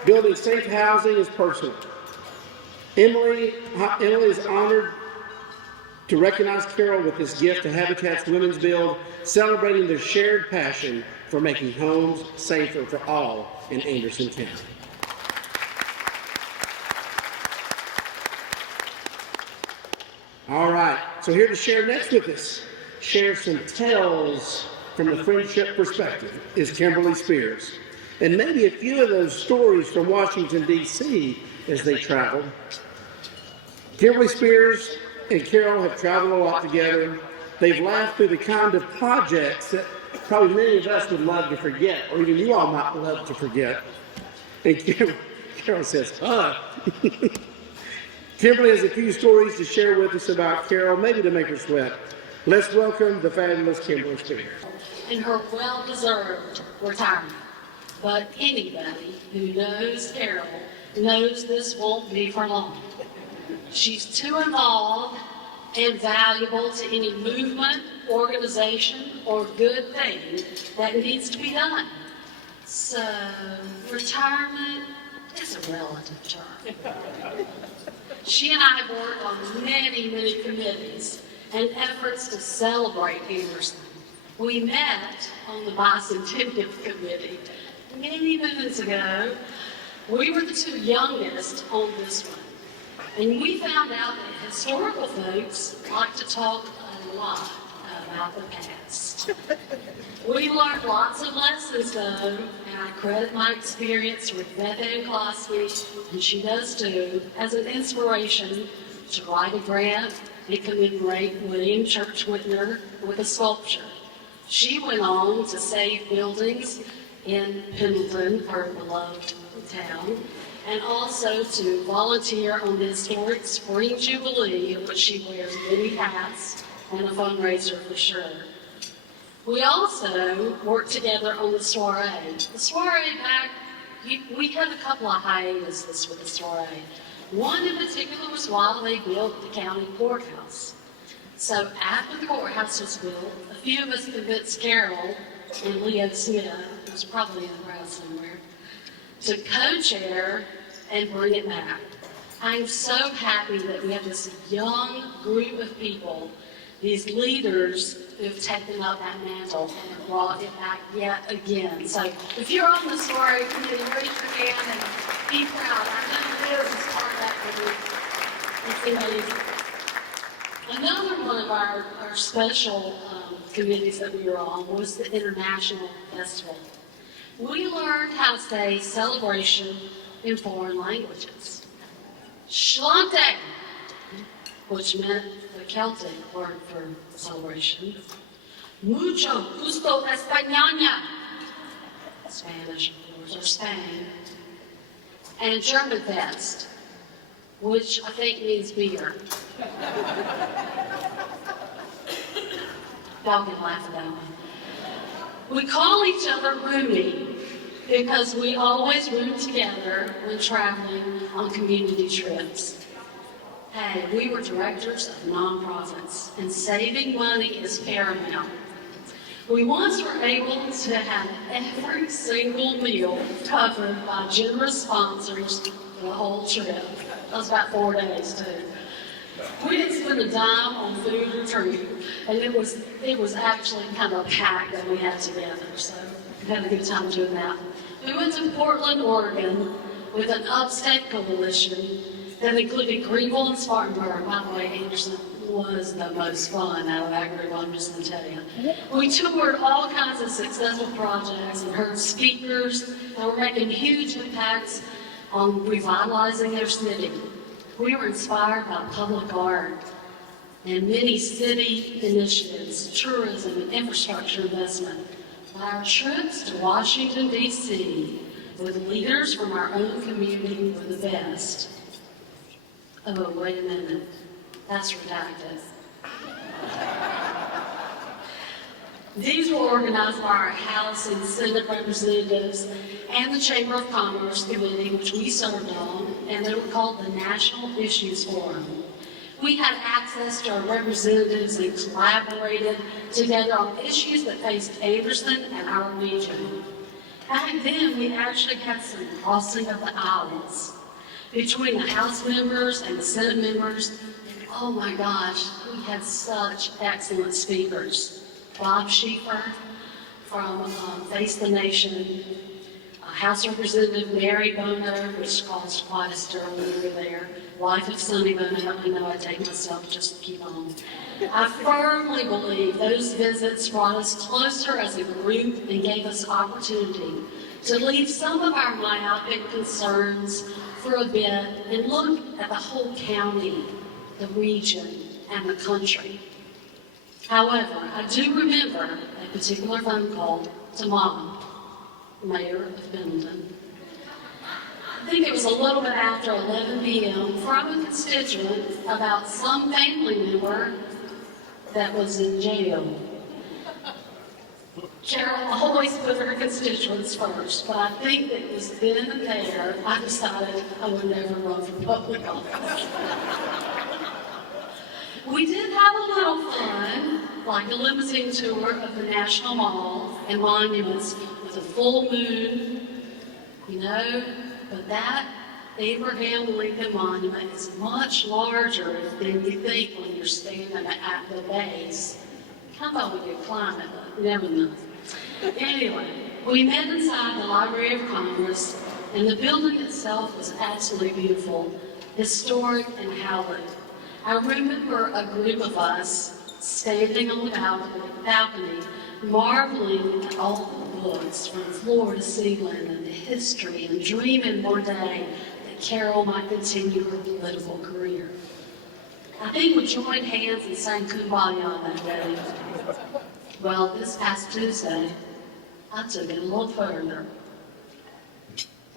building safe housing is personal. Emily is honored to recognize Carol with this gift to Habitat's Women's Build, celebrating their shared passion for making homes safer for all in Anderson County. All right, so here to share next with us, share some tales from the friendship perspective, is Kimberly Spears. And maybe a few of those stories from Washington, D.C. as they traveled. Kimberly Spears and Carol have traveled a lot together. They've laughed through the kind of projects that probably many of us would love to forget, or even you all might love to forget. And Carol says, Kimberly has a few stories to share with us about Carol, maybe to make her sweat. Let's welcome the fabulous Kimberly Spears. In her well-deserved retirement. But anybody who knows Carol knows this won't be for long. She's too involved and valuable to any movement, organization, or good thing that needs to be done. So, retirement is a relative term. She and I have worked on many, many committees and efforts to celebrate Anderson. We met on the Bicentennial Committee many moons ago. We were the two youngest on this one. And we found out that historical folks like to talk a lot about the past. We learned lots of lessons though, and I credit my experience with Beth Ann Klosky, and she does too, as an inspiration to write a grant and commemorate William Church Whitner with a sculpture. She went on to save buildings in Pendleton, her beloved town, and also to volunteer on the historic Spring Jubilee, in which she wears many hats and a fundraiser for sure. We also worked together on the soiree. The soiree back we had a couple of hiatuses with the soiree. One in particular was while they built the county courthouse. So after the courthouse was built, a few of us convinced Carol and Leo Smith, who's probably in the crowd somewhere, to co-chair and bring it back. I'm so happy that we have this young group of people, these leaders who've taken up that mantle and have brought it back yet again. So if you're on the soiree committee, raise your hand and be proud. I know Liz is part of that group. It's amazing. Another one of our special committees that we were on was the International Festival. We learned how to say celebration in foreign languages. Schlante, which meant the Celtic word for celebration. Mucho gusto España, Spanish, of course, or Spain. And German Fest, which I think means beer. Y'all can laugh at that one. We call each other roomie because we always room together when traveling on community trips. Hey, we were directors of nonprofits, and saving money is paramount. We once were able to have every single meal covered by generous sponsors for the whole trip. That was about 4 days, too. We didn't spend a dime on food or drink, and it was actually kind of a pact that we had together, so we had a good time doing that. We went to Portland, Oregon with an upstate coalition that included Greenville and Spartanburg. By the way, Anderson was the most fun out of that group, I'm just going to tell you. We toured all kinds of successful projects and heard speakers that were making huge impacts on revitalizing their city. We were inspired by public art and many city initiatives, tourism, and infrastructure investment. Our trips to Washington, D.C. with leaders from our own community were the best. Oh, wait a minute. That's redacted. These were organized by our House and Senate representatives and the Chamber of Commerce Committee, which we served on, and they were called the National Issues Forum. We had access to our representatives and collaborated together on issues that faced Anderson and our region. Back then, we actually had some crossing of the aisles between the House members and the Senate members. And oh my gosh, we had such excellent speakers. Bob Schieffer from Face the Nation, House Representative Mary Bono, which caused quite a stir when we were there, wife of Sonny Bono. I know I take myself just to keep on. I firmly believe those visits brought us closer as a group and gave us opportunity to leave some of our myopic concerns for a bit and look at the whole county, the region, and the country. However, I do remember a particular phone call to Mom, Mayor of Pendleton. I think it was a little bit after 11 p.m. from a constituent about some family member that was in jail. Carol always put her constituents first, but I think that it was then and there I decided I would never run for public office. We did have a little fun, like a limousine tour of the National Mall and monuments with a full moon, but that Abraham Lincoln Monument is much larger than you think when you're standing at the base. Kind of we could climb it, but never mind. Anyway, we met inside the Library of Congress, and the building itself was absolutely beautiful, historic and hallowed. I remember a group of us standing on the balcony, marveling at all the books from floor to ceiling and the history, and dreaming one day that Carol might continue her political career. I think we joined hands and sang Kumbaya that day. Well, this past Tuesday, I took it a little further,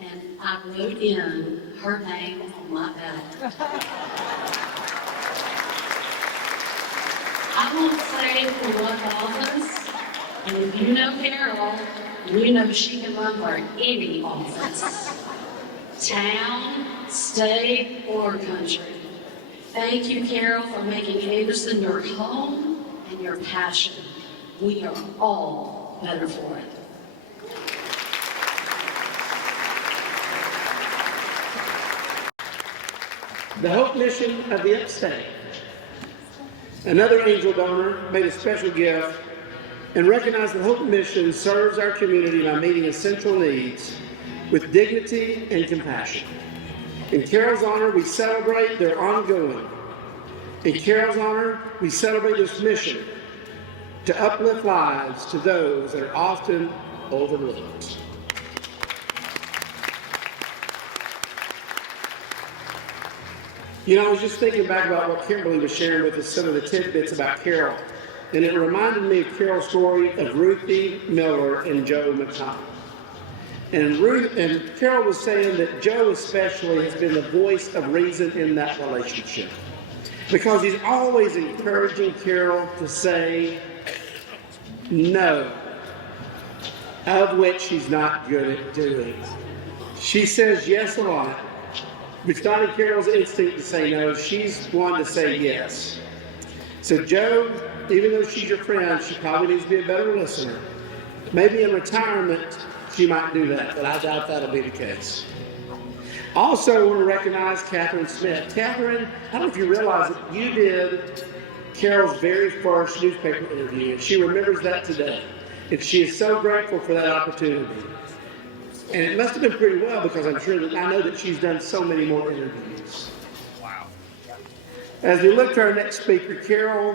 and I wrote in her name on my ballot. I won't say for what office, And if you know Carol, you know she can run for any office. Town, state, or country. Thank you, Carol, for making Anderson your home and your passion. We are all better for it. The Hope Mission of the Upstate. Another angel donor made a special gift and recognized the Hope Mission serves our community by meeting essential needs with dignity and compassion. In Carol's honor, we celebrate their ongoing. In Carol's honor, we celebrate this mission to uplift lives to those that are often overlooked. You know, I was just thinking back about what Kimberly was sharing with us, some of the tidbits about Carol, and it reminded me of Carol's story of Ruthie Miller and Joe McConnell. And Carol was saying that Joe especially has been the voice of reason in that relationship, because he's always encouraging Carol to say no, of which she's not good at doing. She says yes a lot. It's not in Carol's instinct to say no. She's one to say yes. So Joe, even though she's your friend, she probably needs to be a better listener. Maybe in retirement, she might do that, but I doubt that'll be the case. Also, I want to recognize Catherine Smith. Catherine, I don't know if you realize that you did Carol's very first newspaper interview, and she remembers that today. And she is so grateful for that opportunity. And it must have been pretty well, because I'm sure that I know that she's done so many more interviews. Wow. As we look to our next speaker, Carol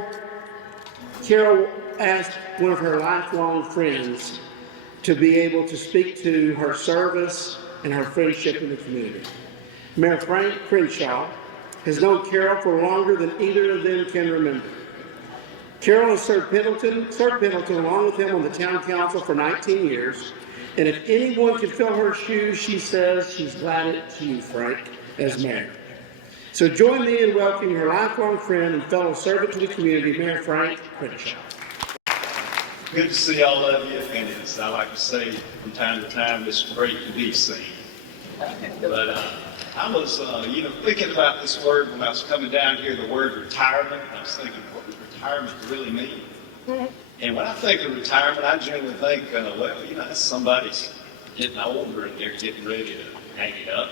asked one of her lifelong friends to be able to speak to her service and her friendship in the community. Mayor Frank Crenshaw has known Carol for longer than either of them can remember. Carol has served Pendleton along with him on the town council for 19 years. And if anyone could fill her shoes, she says she's glad it's you, Frank, as mayor. So join me in welcoming her lifelong friend and fellow servant to the community, Mayor Frank Crenshaw. Good to see all of you, and as I like to say from time to time, it's great to be seen. But I was, thinking about this word when I was coming down here, the word retirement. I was thinking, what does retirement really mean? And when I think of retirement, I generally think, that's somebody's getting older and they're getting ready to hang it up.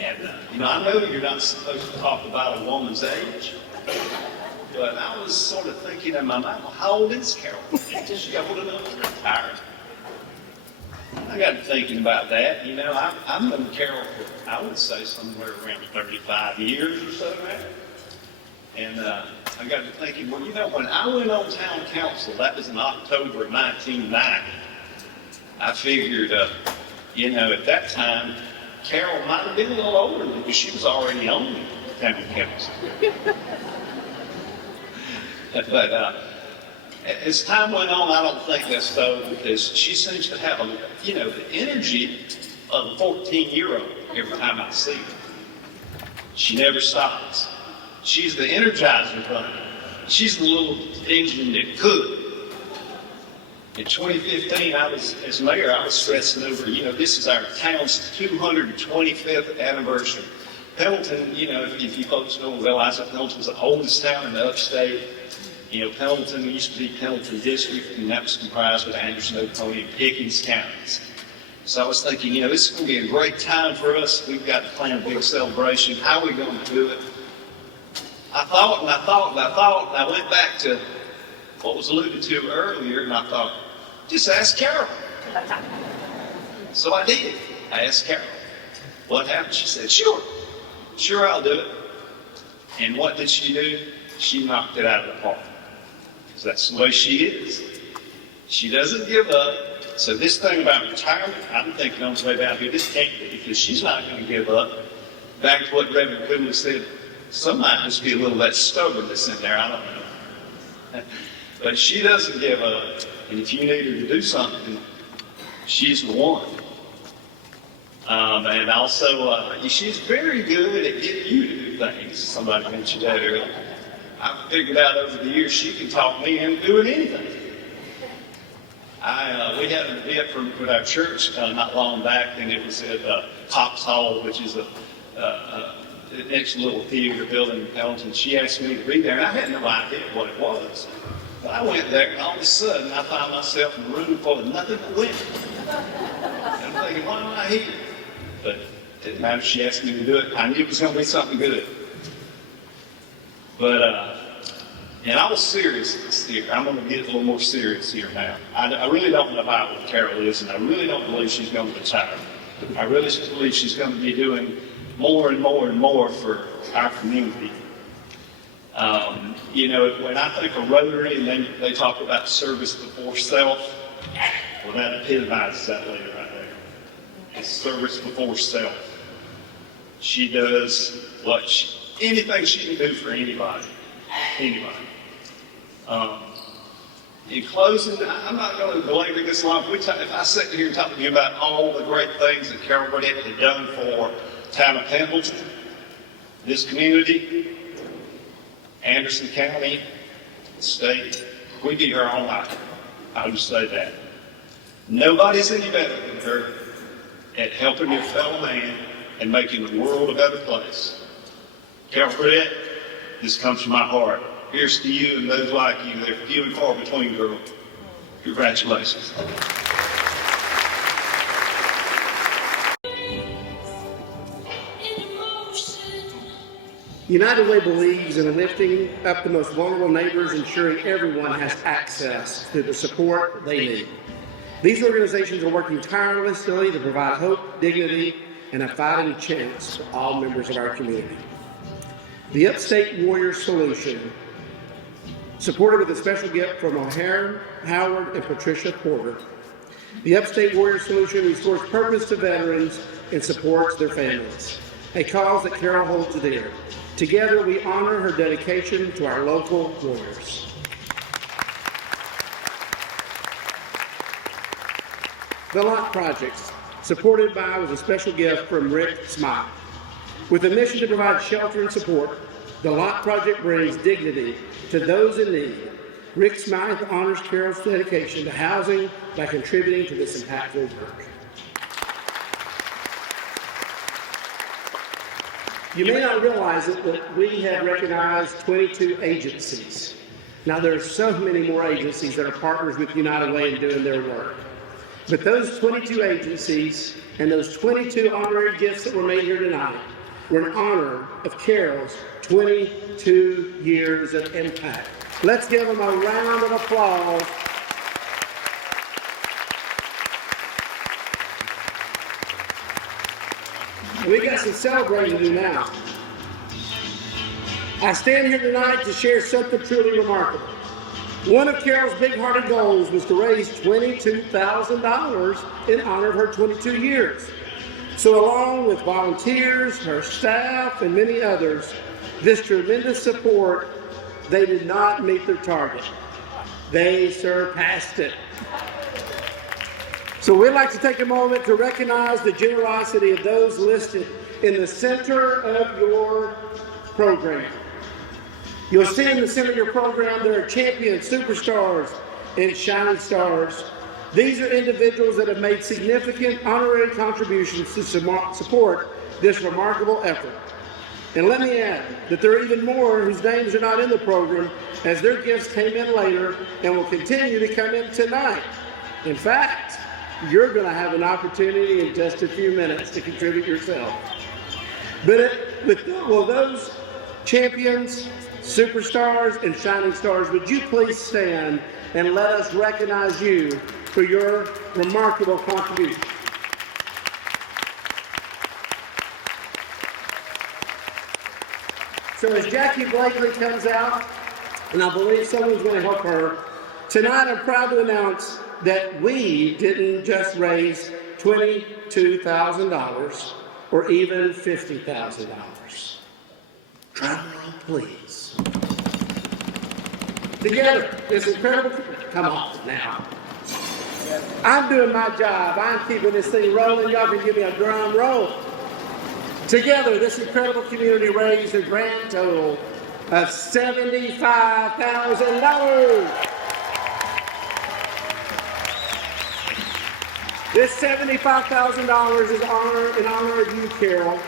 And, I know you're not supposed to talk about a woman's age, but I was sort of thinking in my mind, well, how old is Carol? Is she old enough to retire? I got to thinking about that. I've known Carol for, I would say, somewhere around 35 years or so now. And I got to thinking, when I went on town council, that was in October of 1990, I figured, at that time, Carol might have been a little older because she was already on the town council. But as time went on, I don't think that's so, because she seems to have, the energy of a 14-year-old every time I see her. She never stops. She's the Energizer bunny. She's the little engine that could. In 2015, as mayor, I was stressing over, this is our town's 225th anniversary. Pendleton, if you folks don't realize that Pendleton's the oldest town in the upstate. Pendleton used to be Pendleton District, and that was comprised of Anderson, Oconee, and Pickens counties. So I was thinking, this is going to be a great time for us. We've got to plan a big celebration. How are we going to do it? I thought, and I went back to what was alluded to earlier, and I thought, just ask Carol. So I did. I asked Carol. What happened? She said, sure, I'll do it. And what did she do? She knocked it out of the park. So that's the way she is. She doesn't give up. So this thing about retirement, I'm thinking on the way down here, this can't be, because she's not going to give up. Back to what Reverend Quinlan said, some might just be a little less stubbornness in there, I don't know. But she doesn't give up. And if you need her to do something, she's the one. And also, she's very good at getting you to do things. Somebody mentioned that earlier. I've figured out over the years she can talk me into doing anything. We had an event with our church not long back, and it was at Cox Hall, which is the next little theater building in Pelton. She asked me to be there, and I had no idea what it was. But I went there, and all of a sudden, I found myself in a room full of nothing but women. And I'm thinking, why am I here? But it didn't matter if she asked me to do it. I knew it was going to be something good. But, and I was serious this year. I'm going to get a little more serious here now. I really don't know about what Carol is, and I really don't believe she's going to retire. I really believe she's going to be doing more and more and more for our community. You know, when I think of Rotary and they talk about service before self, well, that epitomizes that lady right there. It's service before self. She does anything she can do for anybody. Anybody. In closing, I'm not going to belabor this long. If I sit here and talk to you about all the great things that Carol Burdette had done for the town of Pendleton, this community, Anderson County, the state, we'd be here all night. I'll just say that. Nobody's any better than her at helping your fellow man and making the world a better place. Carol Burdette, this comes from my heart. Here's to you and those like you. They're few and far between, girl. Congratulations. United Way believes in lifting up the most vulnerable neighbors, ensuring everyone has access to the support they need. These organizations are working tirelessly to provide hope, dignity, and a fighting chance for all members of our community. The Upstate Warrior Solution, supported with a special gift from O'Hare, Howard, and Patricia Porter. The Upstate Warrior Solution restores purpose to veterans and supports their families, a cause that Carol holds dear. Together, we honor her dedication to our local warriors. The Lot Projects, supported by with a special gift from Rick Smythe. With a mission to provide shelter and support, the Lot Project brings dignity to those in need. Rick Smythe honors Carol's dedication to housing by contributing to this impactful work. You may not realize it, but we have recognized 22 agencies. Now, there are so many more agencies that are partners with United Way in doing their work. But those 22 agencies and those 22 honorary gifts that were made here tonight were in honor of Carol's 22 years of impact. Let's give them a round of applause. We got some celebrating to do now. I stand here tonight to share something truly remarkable. One of Carol's big-hearted goals was to raise $22,000 in honor of her 22 years. So along with volunteers, her staff, and many others, this tremendous support, they did not meet their target. They surpassed it. So we'd like to take a moment to recognize the generosity of those listed in the center of your program. You'll see in the center of your program there are champions, superstars, and shining stars. These are individuals that have made significant honorary contributions to support this remarkable effort. And let me add that there are even more whose names are not in the program, as their gifts came in later and will continue to come in tonight. In fact, you're going to have an opportunity in just a few minutes to contribute yourself. But will those champions, superstars, and shining stars, would you please stand and let us recognize you for your remarkable contribution. So as Jackie Blakely comes out, and I believe someone's going to help her, tonight I'm proud to announce that we didn't just raise $22,000 or even $50,000. Drum roll, please. Together, this incredible, come on now. I'm doing my job. I'm keeping this thing rolling. Y'all can give me a drum roll. Together, this incredible community raised a grand total of $75,000. This $75,000 is in honor of you, Carol,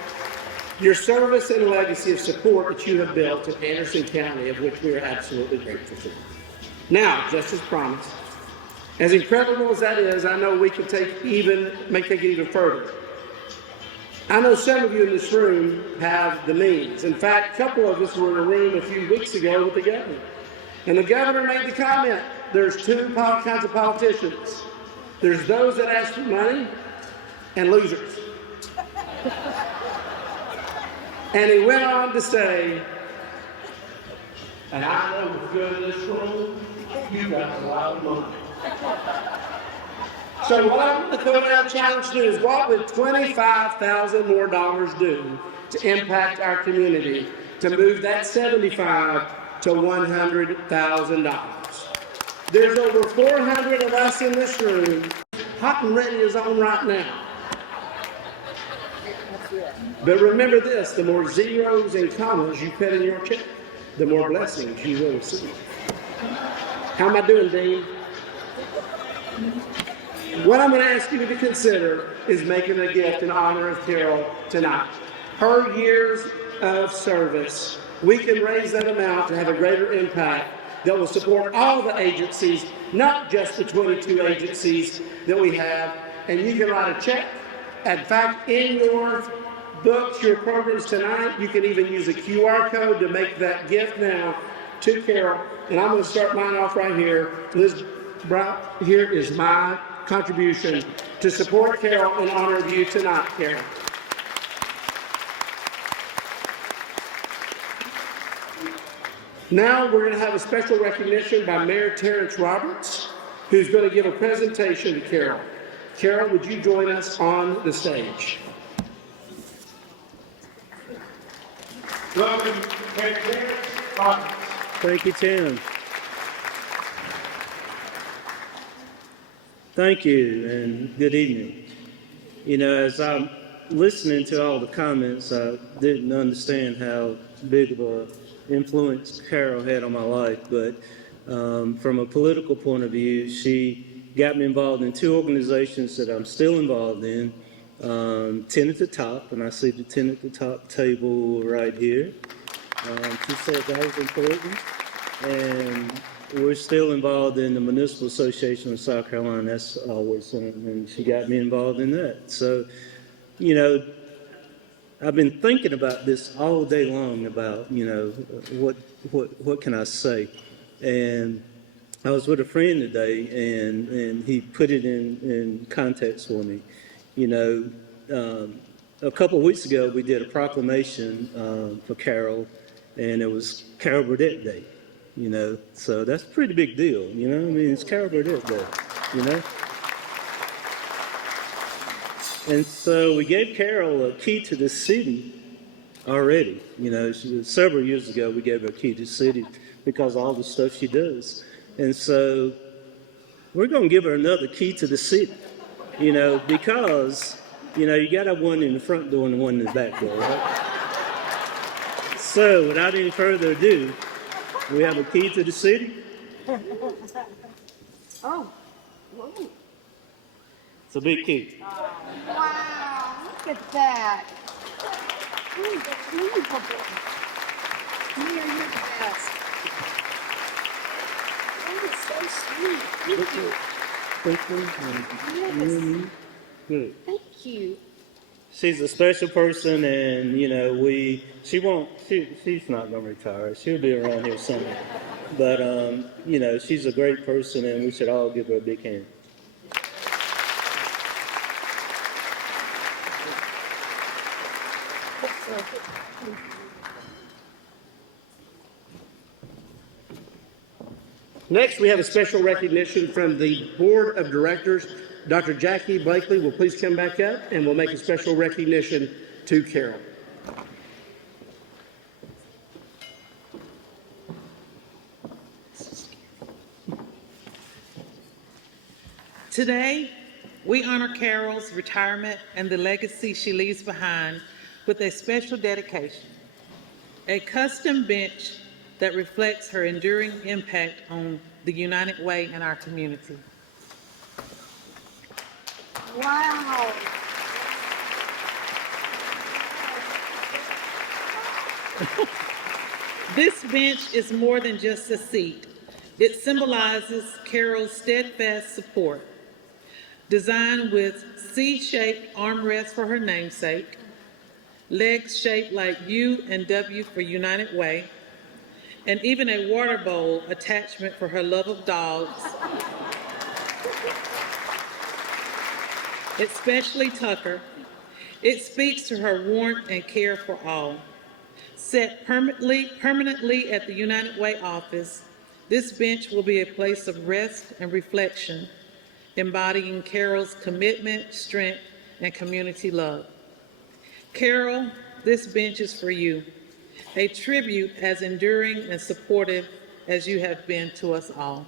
your service and legacy of support that you have built in Anderson County, of which we are absolutely grateful for. Now, just as promised, as incredible as that is, I know we can take it even further. I know some of you in this room have the means. In fact, a couple of us were in a room a few weeks ago with the governor. And the governor made the comment, there's two kinds of politicians. There's those that ask for money and losers. And he went on to say, and I know what's good in this room, you got a lot of money. So what I'm going to come out challenge to is what would $25,000 more do to impact our community to move that $75,000 to $100,000. There's over 400 of us in this room. Hot and ready is on right now. But remember this, the more zeros and commas you put in your check, the more blessings you will receive. How am I doing, Dean? What I'm going to ask you to consider is making a gift in honor of Carol tonight. Her years of service, we can raise that amount to have a greater impact that will support all the agencies, not just the 22 agencies that we have. And you can write a check. In fact, in your books, your programs tonight, you can even use a QR code to make that gift now to Carol. And I'm going to start mine off right here. Liz Brown, here is my contribution to support Carol in honor of you tonight, Carol. Now we're going to have a special recognition by Mayor Terrence Roberts, who's going to give a presentation to Carol. Carol, would you join us on the stage? Welcome, Mayor Terrence Roberts. Thank you, Tim. Thank you, and good evening. You know, as I'm listening to all the comments, I didn't understand how big of an influence Carol had on my life, but from a political point of view, she got me involved in two organizations that I'm still involved in. 10 at the top, and I see the 10 at the top table right here. She said that was important, and we're still involved in the Municipal Association of South Carolina. That's always something, and she got me involved in that. So, you know, I've been thinking about this all day long about, you know, what can I say? And I was with a friend today, and he put it in context for me. You know, a couple of weeks ago, we did a proclamation for Carol, and it was Carol Burdette Day. You know, so that's a pretty big deal, you know? I mean, it's Carol Burdette Day, you know? And so we gave Carol a key to the city already. You know, several years ago, we gave her a key to the city because of all the stuff she does. And so we're going to give her another key to the city, you know, because, you know, you got to have one in the front door and one in the back door, right? So without any further ado, we have a key to the city. Oh, whoa. It's a big key. Wow, look at that. Ooh, that's beautiful. Mia, you're the best. That is so sweet. Thank you. Good. Thank you. She's a special person, and you know she's not gonna retire. She'll be around here somewhere. But you know, she's a great person, and we should all give her a big hand. Next, we have a special recognition from the Board of Directors. Dr. Jackie Blakely will please come back up, and we'll make a special recognition to Carol. Today, we honor Carol's retirement and the legacy she leaves behind with a special dedication, a custom bench that reflects her enduring impact on the United Way and our community. Wow. This bench is more than just a seat. It symbolizes Carol's steadfast support. Designed with C-shaped armrests for her namesake, legs shaped like U and W for United Way, and even a water bowl attachment for her love of dogs, especially Tucker. It speaks to her warmth and care for all. Set permanently at the United Way office, this bench will be a place of rest and reflection, embodying Carol's commitment, strength, and community love. Carol, this bench is for you, a tribute as enduring and supportive as you have been to us all.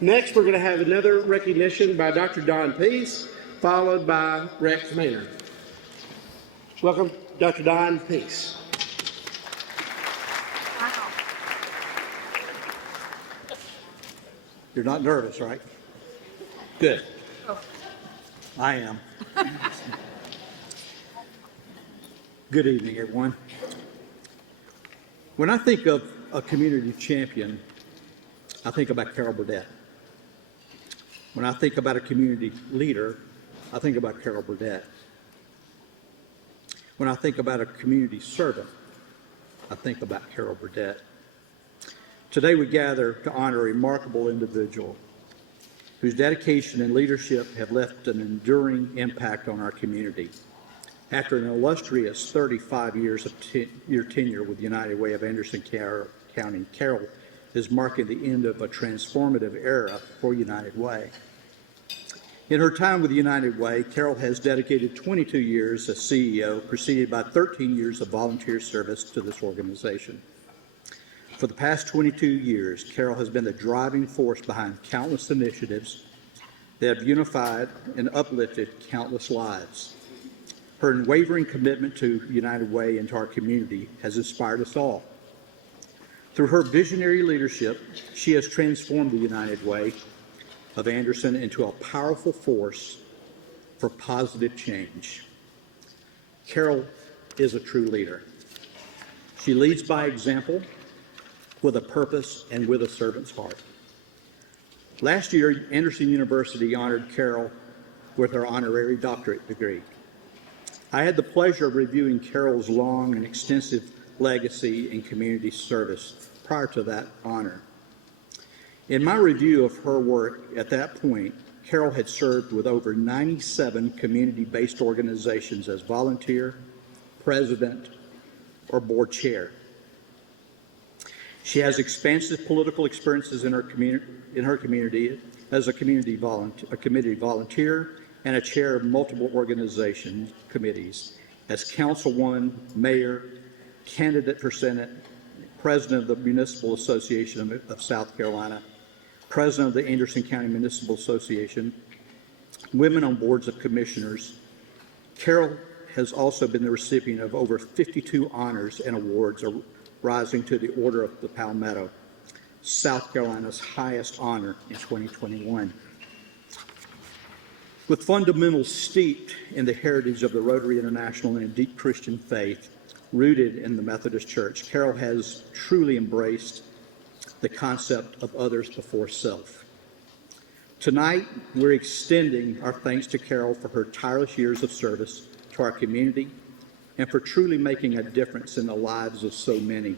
Next, we're going to have another recognition by Dr. Don Peace, followed by Rex Maynard. Welcome, Dr. Don Peace. Wow. You're not nervous, right? Good. I am. Good evening, everyone. When I think of a community champion, I think about Carol Burdette. When I think about a community leader, I think about Carol Burdette. When I think about a community servant, I think about Carol Burdette. Today we gather to honor a remarkable individual whose dedication and leadership have left an enduring impact on our community. After an illustrious 35 years of tenure with United Way of Anderson County, Carol is marking the end of a transformative era for United Way. In her time with United Way, Carol has dedicated 22 years as CEO, preceded by 13 years of volunteer service to this organization. For the past 22 years, Carol has been the driving force behind countless initiatives that have unified and uplifted countless lives. Her unwavering commitment to United Way and to our community has inspired us all. Through her visionary leadership, she has transformed the United Way of Anderson into a powerful force for positive change. Carol is a true leader. She leads by example, with a purpose and with a servant's heart. Last year, Anderson University honored Carol with her honorary doctorate degree. I had the pleasure of reviewing Carol's long and extensive legacy in community service prior to that honor. In my review of her work at that point, Carol had served with over 97 community-based organizations as volunteer, president, or board chair. She has expansive political experiences in her community as a committee volunteer and a chair of multiple organization committees, as councilwoman, mayor, candidate for Senate, president of the Municipal Association of South Carolina, president of the Anderson County Municipal Association, women on boards of commissioners. Carol has also been the recipient of over 52 honors and awards rising to the Order of the Palmetto, South Carolina's highest honor in 2021. With fundamentals steeped in the heritage of the Rotary International and a deep Christian faith rooted in the Methodist Church, Carol has truly embraced the concept of others before self. Tonight, we're extending our thanks to Carol for her tireless years of service to our community and for truly making a difference in the lives of so many.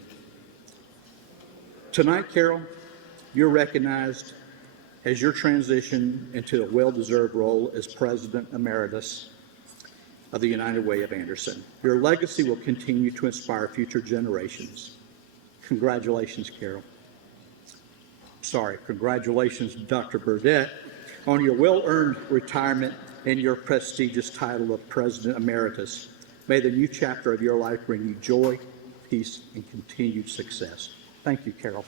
Tonight, Carol, you're recognized as your transition into a well-deserved role as President Emeritus of the United Way of Anderson. Your legacy will continue to inspire future generations. Congratulations, Carol. Congratulations, Dr. Burdette, on your well-earned retirement and your prestigious title of President Emeritus. May the new chapter of your life bring you joy, peace, and continued success. Thank you, Carol.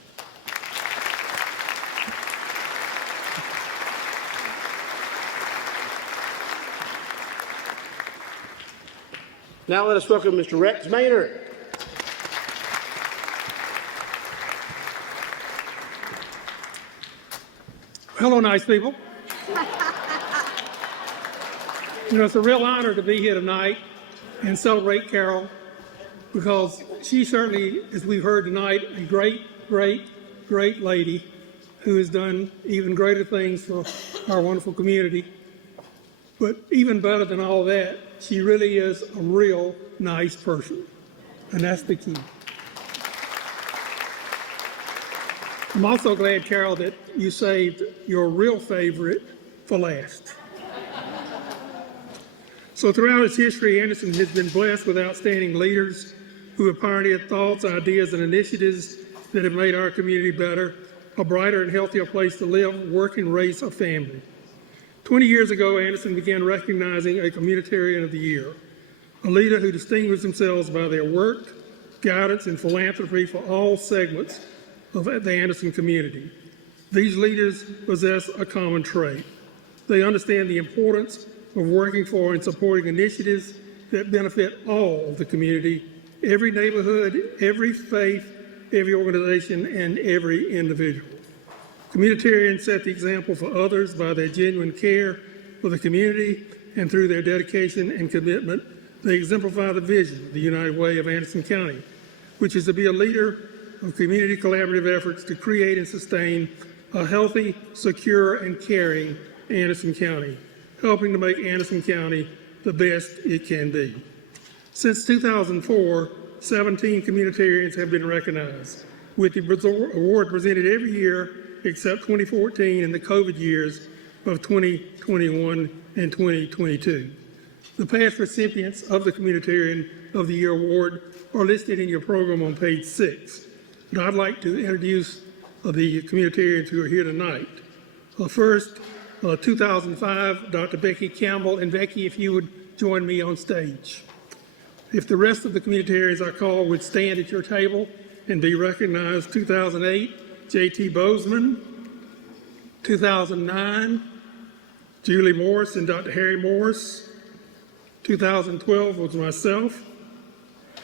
Now let us welcome Mr. Rex Maynard. Hello, nice people. You know, it's a real honor to be here tonight and celebrate Carol, because she certainly, as we've heard tonight, a great, great, great lady who has done even greater things for our wonderful community. But even better than all that, she really is a real nice person, and that's the key. I'm also glad, Carol, that you saved your real favorite for last. So throughout its history, Anderson has been blessed with outstanding leaders who have pioneered thoughts, ideas, and initiatives that have made our community better, a brighter and healthier place to live, work, and raise a family. 20 years ago, Anderson began recognizing a Communitarian of the Year, a leader who distinguished themselves by their work, guidance, and philanthropy for all segments of the Anderson community. These leaders possess a common trait. They understand the importance of working for and supporting initiatives that benefit all of the community, every neighborhood, every faith, every organization, and every individual. Communitarians set the example for others by their genuine care for the community, and through their dedication and commitment, they exemplify the vision of the United Way of Anderson County, which is to be a leader of community collaborative efforts to create and sustain a healthy, secure, and caring Anderson County, helping to make Anderson County the best it can be. Since 2004, 17 communitarians have been recognized, with the award presented every year except 2014 and the COVID years of 2021 and 2022. The past recipients of the Communitarian of the Year Award are listed in your program on page 6. And I'd like to introduce the communitarians who are here tonight. First, 2005, Dr. Becky Campbell. And Becky, if you would join me on stage. If the rest of the communitarians I call would stand at your table and be recognized. 2008, J.T. Bozeman. 2009, Julie Morris and Dr. Harry Morris. 2012 was myself.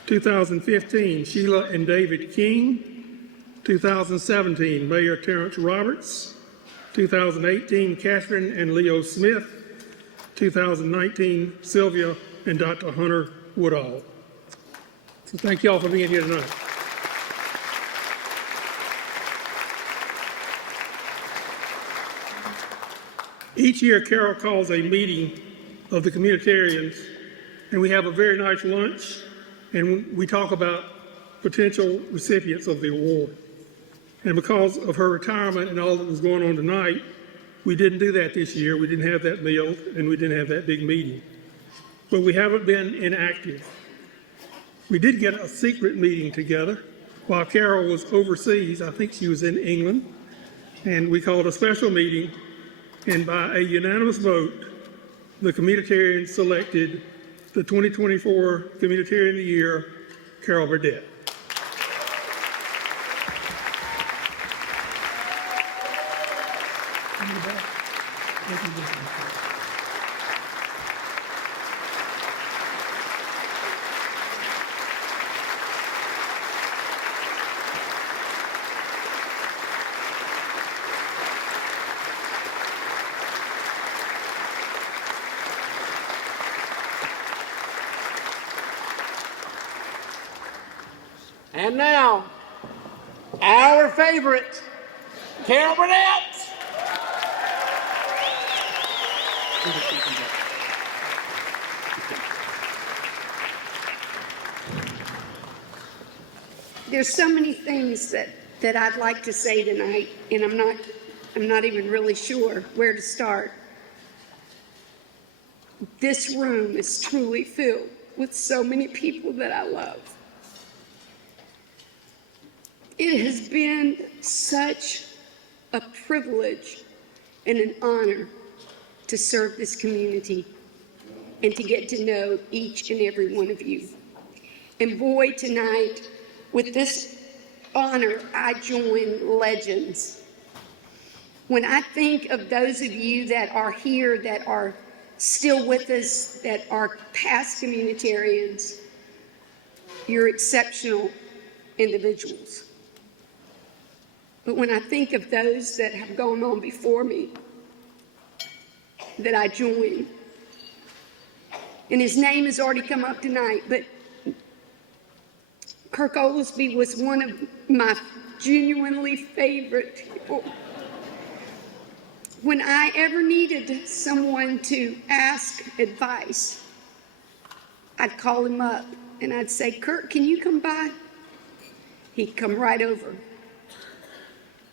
2015, Sheila and David King. 2017, Mayor Terrence Roberts. 2018, Catherine and Leo Smith. 2019, Sylvia and Dr. Hunter Woodall. So thank you all for being here tonight. Each year, Carol calls a meeting of the communitarians, and we have a very nice lunch, and we talk about potential recipients of the award. And because of her retirement and all that was going on tonight, we didn't do that this year. We didn't have that meal, and we didn't have that big meeting. But we haven't been inactive. We did get a secret meeting together while Carol was overseas. I think she was in England. And we called a special meeting, and by a unanimous vote, the communitarians selected the 2024 Communitarian of the Year, Carol Burdette. And now, our favorite, Carol Burdette. There's so many things that I'd like to say tonight, and I'm not even really sure where to start. This room is truly filled with so many people that I love. It has been such a privilege and an honor to serve this community and to get to know each and every one of you. And boy, tonight, with this honor, I join legends. When I think of those of you that are here that are still with us that are past communitarians. You're exceptional individuals. But when I think of those that have gone on before me, that I join, and his name has already come up tonight, but Kirk Oglesby was one of my genuinely favorite people. When I ever needed someone to ask advice, I'd call him up and I'd say, Kirk, can you come by? He'd come right over.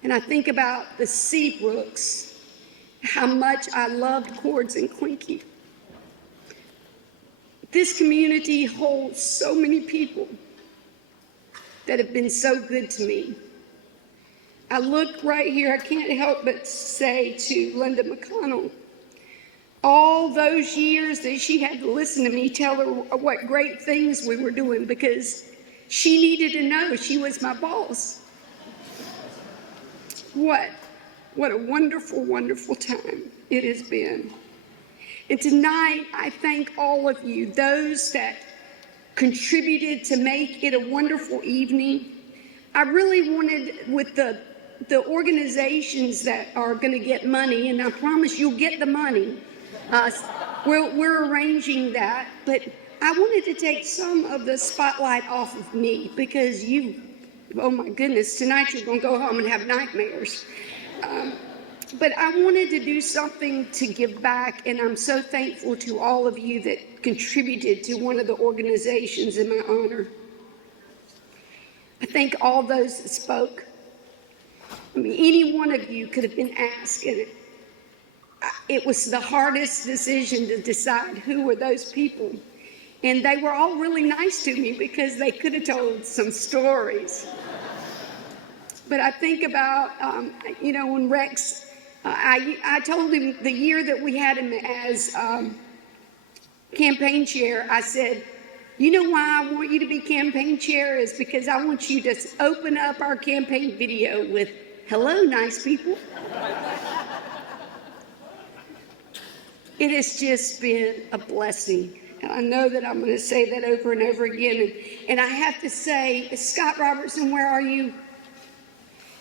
And I think about the Seabrooks, how much I loved Cords and Clinky. This community holds so many people that have been so good to me. I look right here, I can't help but say to Linda McConnell, all those years that she had to listen to me tell her what great things we were doing because she needed to know she was my boss. What a wonderful, wonderful time it has been. And tonight, I thank all of you, those that contributed to make it a wonderful evening. I really wanted, with the organizations that are going to get money, and I promise you'll get the money, we're arranging that, but I wanted to take some of the spotlight off of me because oh my goodness, tonight you're going to go home and have nightmares. But I wanted to do something to give back, and I'm so thankful to all of you that contributed to one of the organizations in my honor. I thank all those that spoke. I mean, any one of you could have been asked, and it was the hardest decision to decide who were those people. And they were all really nice to me because they could have told some stories. But I think about, when Rex, I told him the year that we had him as campaign chair, I said, you know why I want you to be campaign chair is because I want you to open up our campaign video with, hello, nice people. It has just been a blessing. And I know that I'm going to say that over and over again. And I have to say, Scott Robertson, where are you?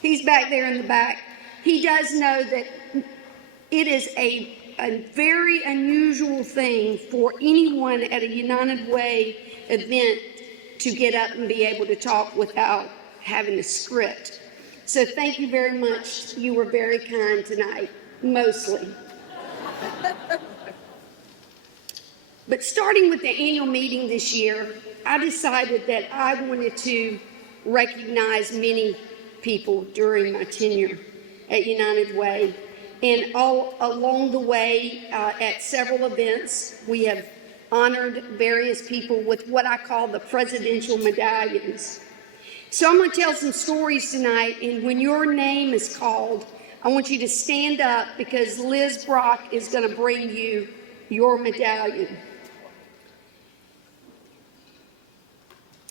He's back there in the back. He does know that it is a very unusual thing for anyone at a United Way event to get up and be able to talk without having a script. So thank you very much. You were very kind tonight, mostly. But starting with the annual meeting this year, I decided that I wanted to recognize many people during my tenure at United Way. And all along the way, at several events, we have honored various people with what I call the presidential medallions. So I'm going to tell some stories tonight, and when your name is called, I want you to stand up because Liz Brock is going to bring you your medallion.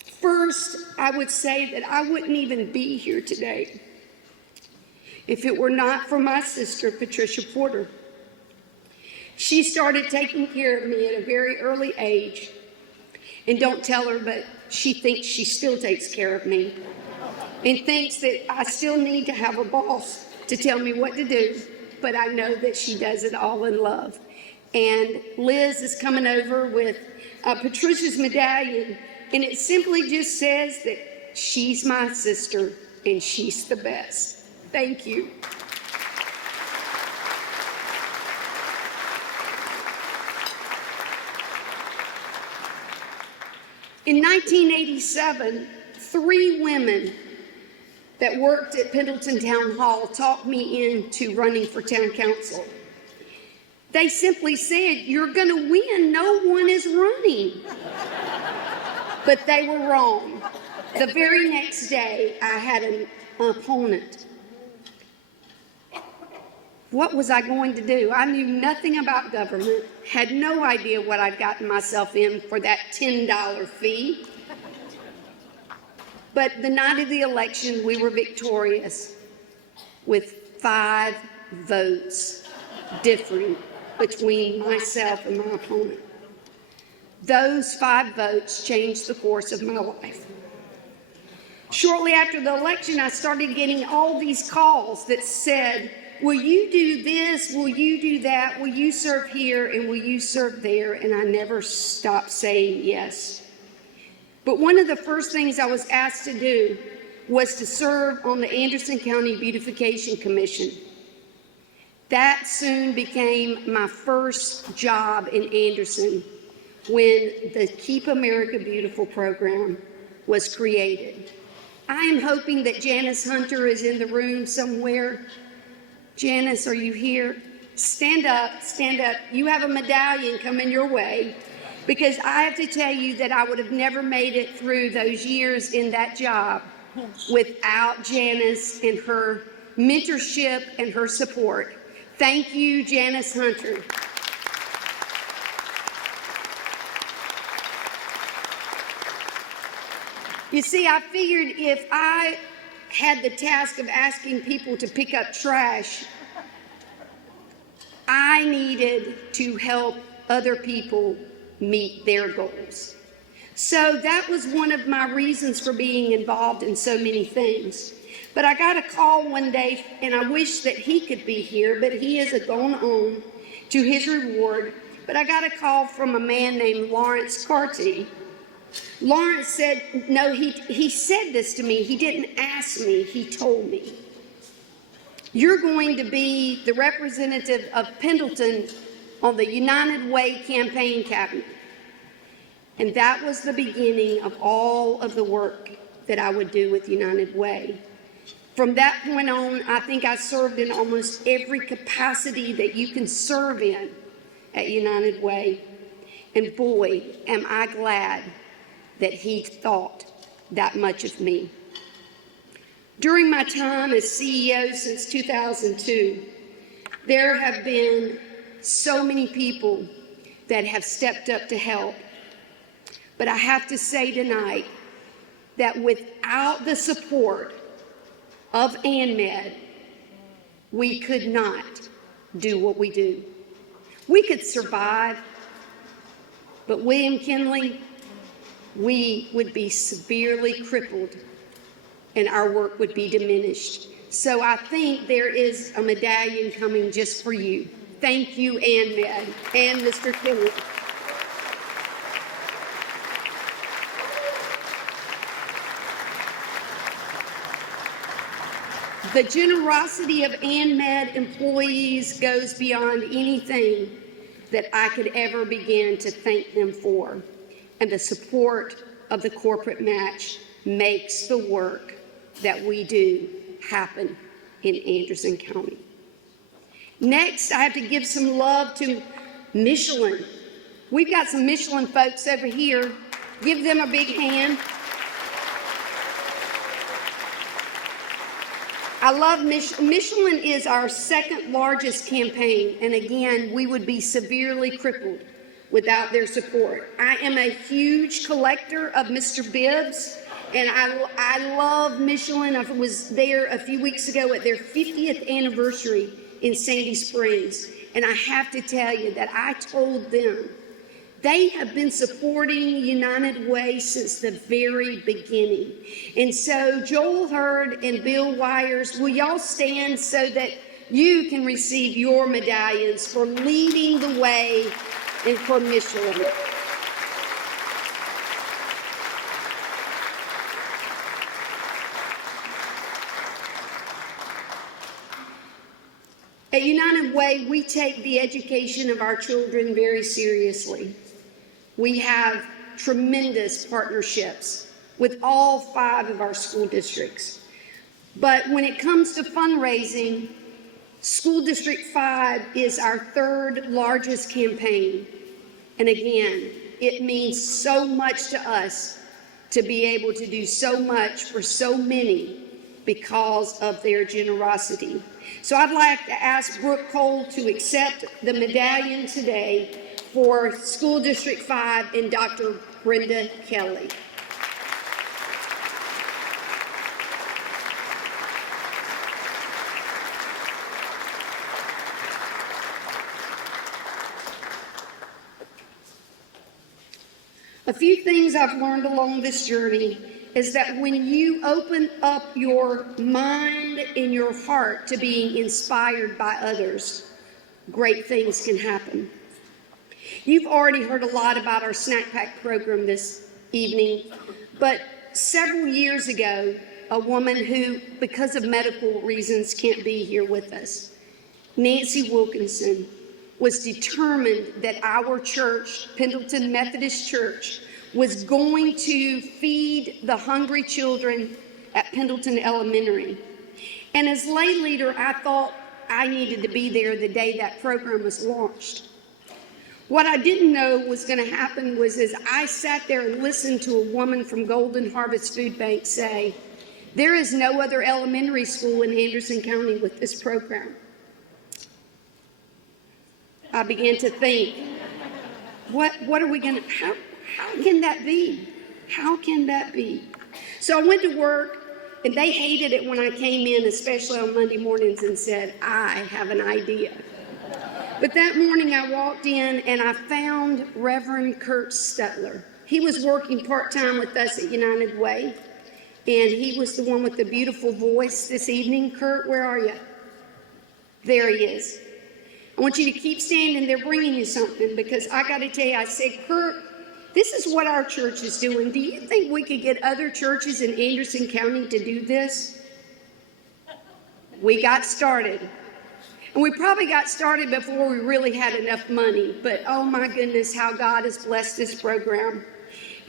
First, I would say that I wouldn't even be here today if it were not for my sister, Patricia Porter. She started taking care of me at a very early age. And don't tell her, but she thinks she still takes care of me and thinks that I still need to have a boss to tell me what to do, but I know that she does it all in love. And Liz is coming over with Patricia's medallion, and it simply just says that she's my sister and she's the best. Thank you. In 1987, 3 women that worked at Pendleton Town Hall talked me into running for town council. They simply said, you're going to win, no one is running. But they were wrong. The very next day, I had an opponent. What was I going to do? I knew nothing about government, had no idea what I'd gotten myself in for that $10 fee. But the night of the election, we were victorious with 5 votes differing between myself and my opponent. Those 5 votes changed the course of my life. Shortly after the election, I started getting all these calls that said, will you do this? Will you do that? Will you serve here? And will you serve there? And I never stopped saying yes. But one of the first things I was asked to do was to serve on the Anderson County Beautification Commission. That soon became my first job in Anderson when the Keep America Beautiful program was created. I am hoping that Janice Hunter is in the room somewhere. Janice, are you here? Stand up, stand up. You have a medallion coming your way, because I have to tell you that I would have never made it through those years in that job without Janice and her mentorship and her support. Thank you, Janice Hunter. You see, I figured if I had the task of asking people to pick up trash, I needed to help other people meet their goals. So that was one of my reasons for being involved in so many things. But I got a call one day, and I wish that he could be here, but he has gone on to his reward. But I got a call from a man named Lawrence Carty. Lawrence said, no, he said this to me. He didn't ask me, he told me. You're going to be the representative of Pendleton on the United Way campaign cabinet. And that was the beginning of all of the work that I would do with United Way. From that point on, I think I served in almost every capacity that you can serve in at United Way. And boy, am I glad that he thought that much of me. During my time as CEO since 2002, there have been so many people that have stepped up to help. But I have to say tonight that without the support of ANMED, we could not do what we do. We could survive, but William Kinley, we would be severely crippled and our work would be diminished. So I think there is a medallion coming just for you. Thank you, ANMED and Mr. Kinley. The generosity of ANMED employees goes beyond anything that I could ever begin to thank them for. And the support of the corporate match makes the work that we do happen in Anderson County. Next, I have to give some love to Michelin. We've got some Michelin folks over here. Give them a big hand. I love Michelin is our second largest campaign, and again, we would be severely crippled without their support. I am a huge collector of Mr. Bibbs, and I love Michelin. I was there a few weeks ago at their 50th anniversary in Sandy Springs, and I have to tell you that I told them they have been supporting United Way since the very beginning. And so Joel Hurd and Bill Wires, will y'all stand so that you can receive your medallions for leading the way and for Michelin. At United Way, we take the education of our children very seriously. We have tremendous partnerships with all 5 of our school districts. But when it comes to fundraising, School District 5 is our 3rd largest campaign. And again, it means so much to us to be able to do so much for so many because of their generosity. So I'd like to ask Brooke Cole to accept the medallion today for School District 5 and Dr. Brenda Kelly. A few things I've learned along this journey is that when you open up your mind and your heart to being inspired by others, great things can happen. You've already heard a lot about our snack pack program this evening, but several years ago, a woman who, because of medical reasons, can't be here with us, Nancy Wilkinson, was determined that our church, Pendleton Methodist Church, was going to feed the hungry children at Pendleton Elementary. And as lay leader, I thought I needed to be there the day that program was launched. What I didn't know was going to happen was as I sat there and listened to a woman from Golden Harvest Food Bank say, there is no other elementary school in Anderson County with this program. I began to think, what are we going to, how can that be? How can that be? So I went to work, and they hated it when I came in, especially on Monday mornings, and said, I have an idea. But that morning I walked in and I found Reverend Kurt Stutler. He was working part-time with us at United Way, and he was the one with the beautiful voice this evening. Kurt, where are you? There he is. I want you to keep standing. They're bringing you something, because I got to tell you, I said, Kurt, this is what our church is doing. Do you think we could get other churches in Anderson County to do this? We got started. And we probably got started before we really had enough money. But oh my goodness, how God has blessed this program.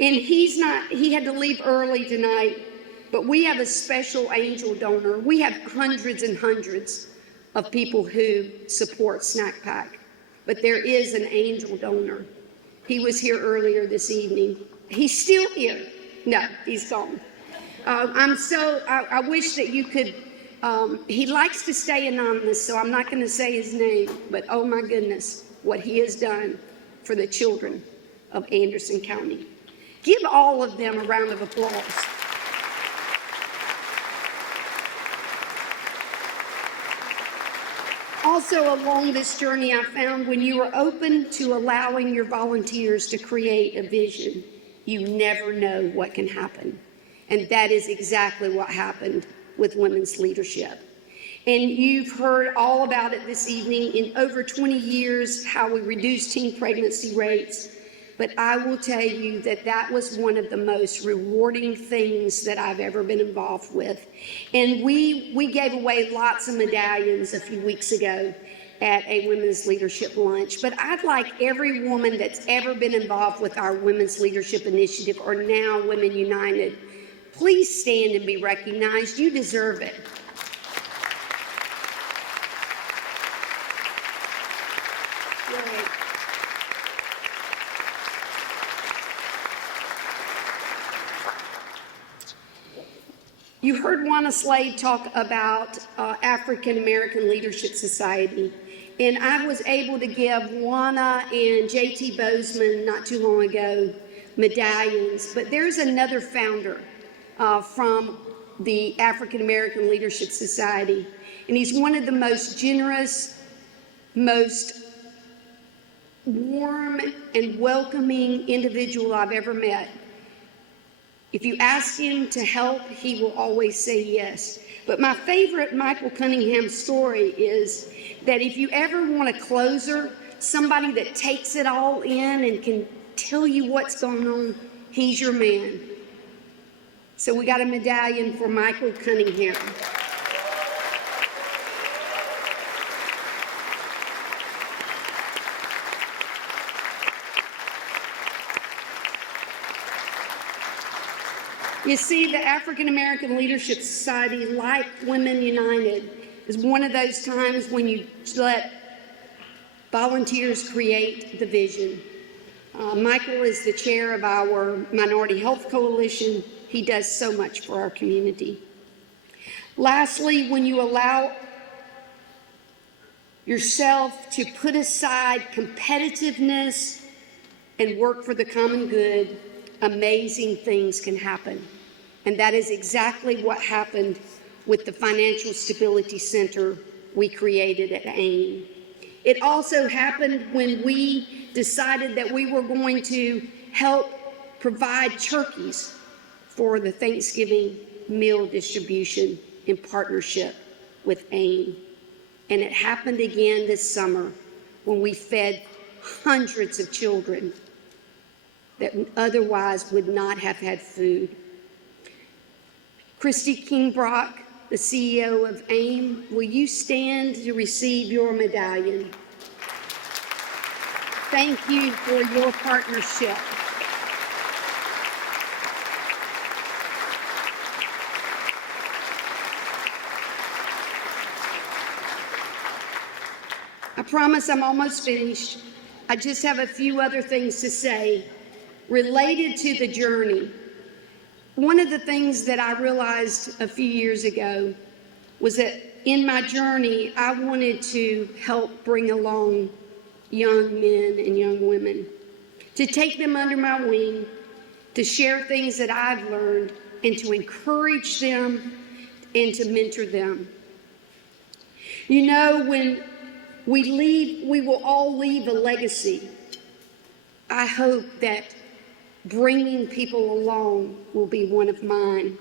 And he had to leave early tonight, but we have a special angel donor. We have hundreds and hundreds of people who support Snack Pack, but there is an angel donor. He was here earlier this evening. He's still here. No, he's gone. I wish that you could, he likes to stay anonymous, so I'm not going to say his name, but oh my goodness, what he has done for the children of Anderson County. Give all of them a round of applause. Also, along this journey, I found when you are open to allowing your volunteers to create a vision, you never know what can happen. And that is exactly what happened with women's leadership. And you've heard all about it this evening. In over 20 years, how we reduced teen pregnancy rates. But I will tell you that that was one of the most rewarding things that I've ever been involved with. And we gave away lots of medallions a few weeks ago at a women's leadership lunch. But I'd like every woman that's ever been involved with our Women's Leadership Initiative, or now Women United, please stand and be recognized. You deserve it. Right. You heard Juana Slade talk about African American Leadership Society, and I was able to give Juana and J.T. Bozeman not too long ago medallions, but there's another founder from the African American Leadership Society, and he's one of the most generous, most warm and welcoming individual I've ever met. If you ask him to help, he will always say yes. But my favorite Michael Cunningham story is that if you ever want a closer, somebody that takes it all in and can tell you what's going on, he's your man. So we got a medallion for Michael Cunningham. You see, the African American Leadership Society, like Women United, is one of those times when you let volunteers create the vision. Michael is the chair of our Minority Health Coalition. He does so much for our community. Lastly, when you allow yourself to put aside competitiveness and work for the common good, amazing things can happen. And that is exactly what happened with the Financial Stability Center we created at AIM. It also happened when we decided that we were going to help provide turkeys for the Thanksgiving meal distribution in partnership with AIM. And it happened again this summer when we fed hundreds of children that otherwise would not have had food. Christy Kingbrock, the CEO of AIM, will you stand to receive your medallion? Thank you for your partnership. I promise I'm almost finished. I just have a few other things to say related to the journey. One of the things that I realized a few years ago was that in my journey, I wanted to help bring along young men and young women, to take them under my wing, to share things that I've learned, and to encourage them and to mentor them. You know, when we leave, we will all leave a legacy. I hope that bringing people along will be one of mine.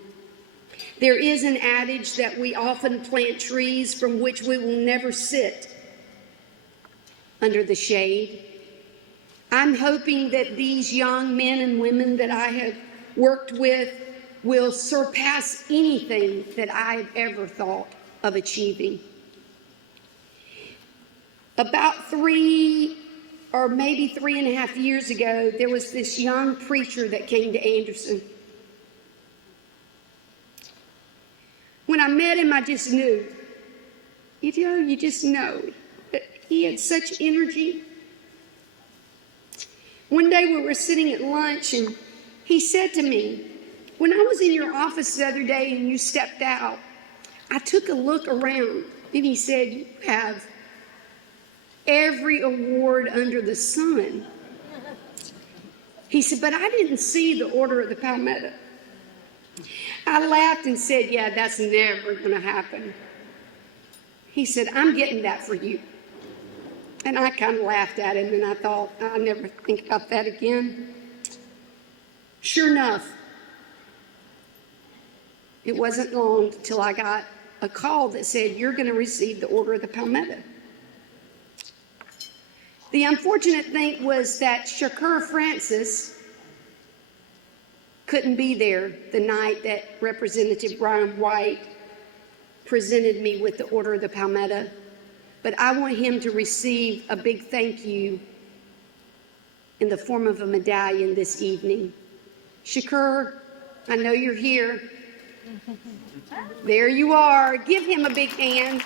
There is an adage that we often plant trees from which we will never sit under the shade. I'm hoping that these young men and women that I have worked with will surpass anything that I've ever thought of achieving. About 3 or maybe 3.5 years ago, there was this young preacher that came to Anderson. When I met him, I just knew. You just know. He had such energy. One day we were sitting at lunch and he said to me, when I was in your office the other day and you stepped out, I took a look around and he said, you have every award under the sun. He said, but I didn't see the Order of the Palmetto. I laughed and said, yeah, that's never going to happen. He said, I'm getting that for you. And I kind of laughed at him and I thought, I'll never think about that again. Sure enough, it wasn't long until I got a call that said, you're going to receive the Order of the Palmetto. The unfortunate thing was that Shakur Francis couldn't be there the night that Representative Brian White presented me with the Order of the Palmetto. But I want him to receive a big thank you in the form of a medallion this evening. Shakur, I know you're here. There you are. Give him a big hand.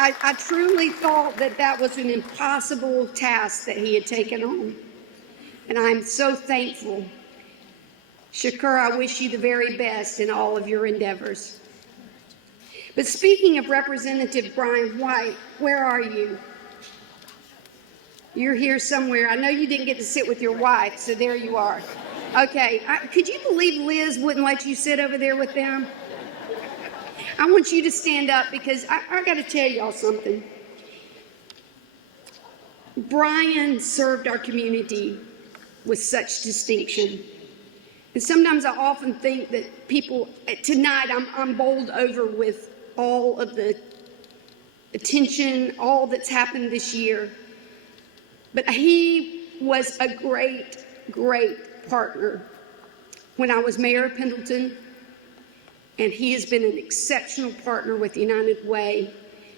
I truly thought that that was an impossible task that he had taken on. And I'm so thankful. Shakur, I wish you the very best in all of your endeavors. But speaking of Representative Brian White, where are you? You're here somewhere. I know you didn't get to sit with your wife, so there you are. Okay, could you believe Liz wouldn't let you sit over there with them? I want you to stand up because I got to tell y'all something. Brian served our community with such distinction. And sometimes I often think that people, tonight I'm bowled over with all of the attention, all that's happened this year. But he was a great, great partner when I was mayor of Pendleton. And he has been an exceptional partner with United Way.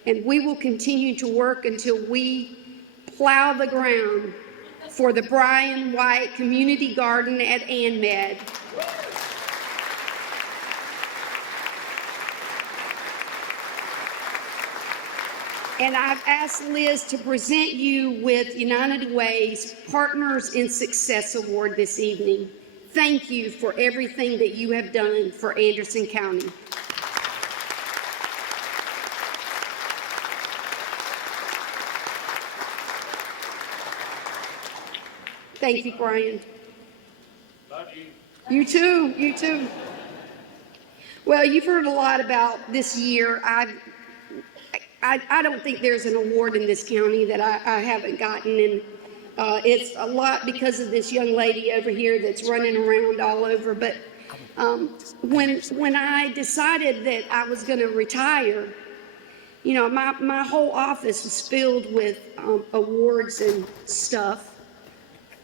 And we will continue to work until we plow the ground for the Brian White Community Garden at ANMED. And I've asked Liz to present you with United Way's Partners in Success Award this evening. Thank you for everything that you have done for Anderson County. Thank you, Brian. Love you. You too, you too. Well, you've heard a lot about this year. I don't think there's an award in this county that I haven't gotten, and it's a lot because of this young lady over here that's running around all over. But when I decided that I was going to retire, you know, my whole office was filled with awards and stuff.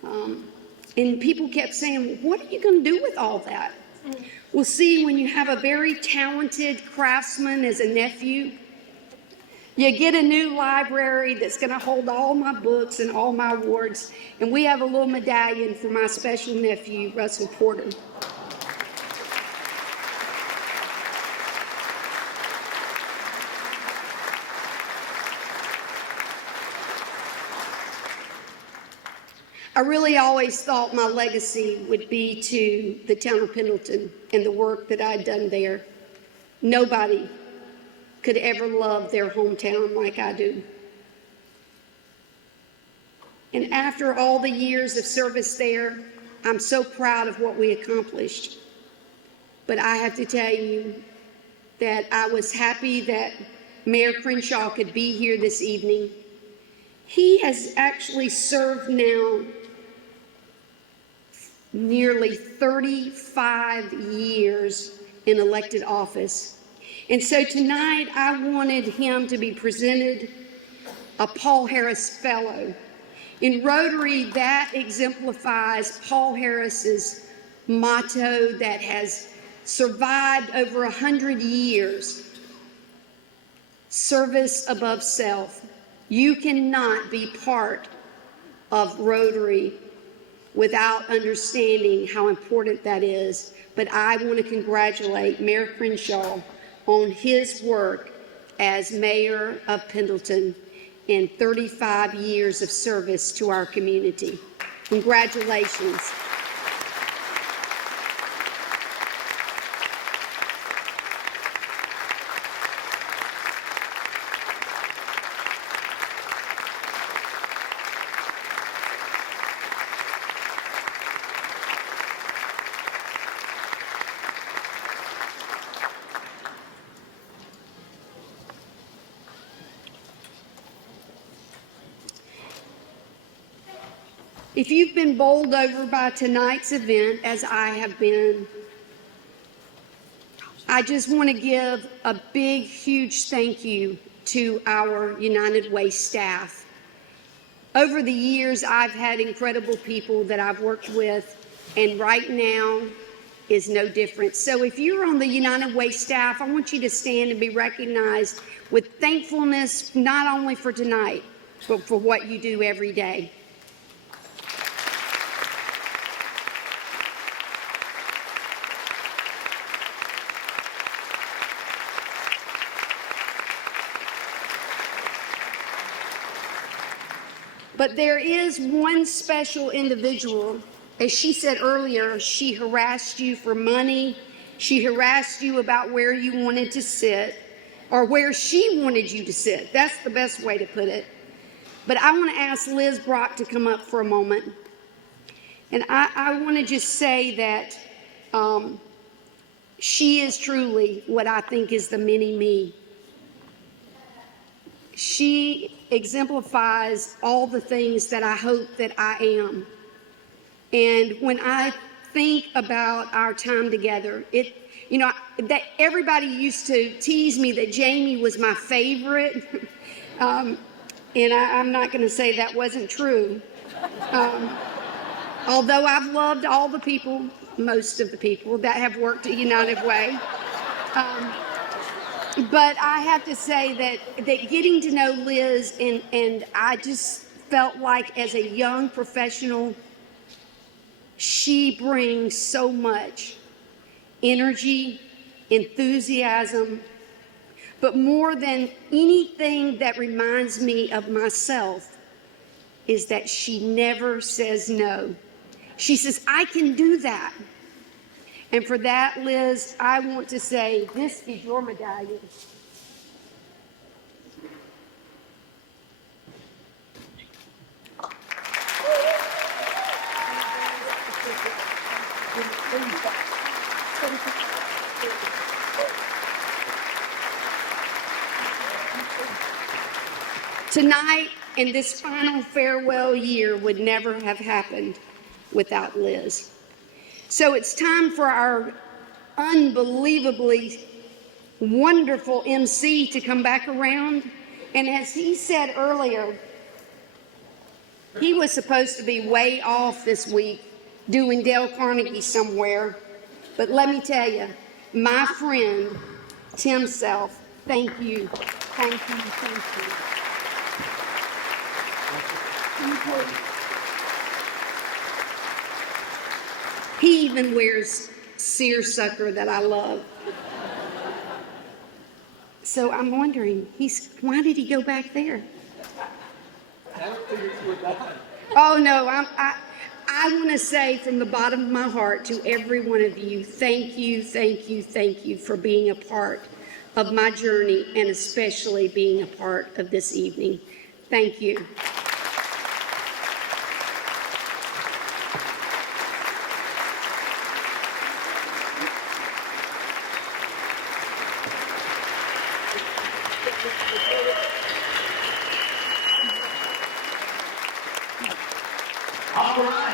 And people kept saying, what are you going to do with all that? Well, see, when you have a very talented craftsman as a nephew, you get a new library that's going to hold all my books and all my awards. And we have a little medallion for my special nephew, Russell Porter. I really always thought my legacy would be to the town of Pendleton and the work that I'd done there. Nobody could ever love their hometown like I do. And after all the years of service there, I'm so proud of what we accomplished. But I have to tell you that I was happy that Mayor Crenshaw could be here this evening. He has actually served now nearly 35 years in elected office. And so tonight I wanted him to be presented a Paul Harris Fellow. In Rotary, that exemplifies Paul Harris's motto that has survived over 100 years: service above self. You cannot be part of Rotary without understanding how important that is. But I want to congratulate Mayor Crenshaw on his work as mayor of Pendleton in 35 years of service to our community. Congratulations. If you've been bowled over by tonight's event, as I have been, I just want to give a big, huge thank you to our United Way staff. Over the years, I've had incredible people that I've worked with, and right now is no different. So if you're on the United Way staff, I want you to stand and be recognized with thankfulness, not only for tonight, but for what you do every day. But there is one special individual. As she said earlier, she harassed you for money. She harassed you about where you wanted to sit or where she wanted you to sit. That's the best way to put it. But I want to ask Liz Brock to come up for a moment. And I want to just say that she is truly what I think is the mini-me. She exemplifies all the things that I hope that I am. And when I think about our time together, that everybody used to tease me that Jamie was my favorite. And I'm not going to say that wasn't true. Although I've loved all the people, most of the people that have worked at United Way. But I have to say that getting to know Liz, and I just felt like as a young professional, she brings so much energy, enthusiasm, but more than anything that reminds me of myself is that she never says no. She says, I can do that. And for that, Liz, I want to say, this is your medallion. Tonight and this final farewell year would never have happened without Liz. So it's time for our unbelievably wonderful MC to come back around. And as he said earlier, he was supposed to be way off this week doing Dale Carnegie somewhere. But let me tell you, my friend, Tim Self, thank you. Thank you. Thank you. He even wears seersucker that I love. So I'm wondering, why did he go back there? Oh no, I want to say from the bottom of my heart to every one of you, thank you, thank you, thank you for being a part of my journey and especially being a part of this evening. Thank you. All right.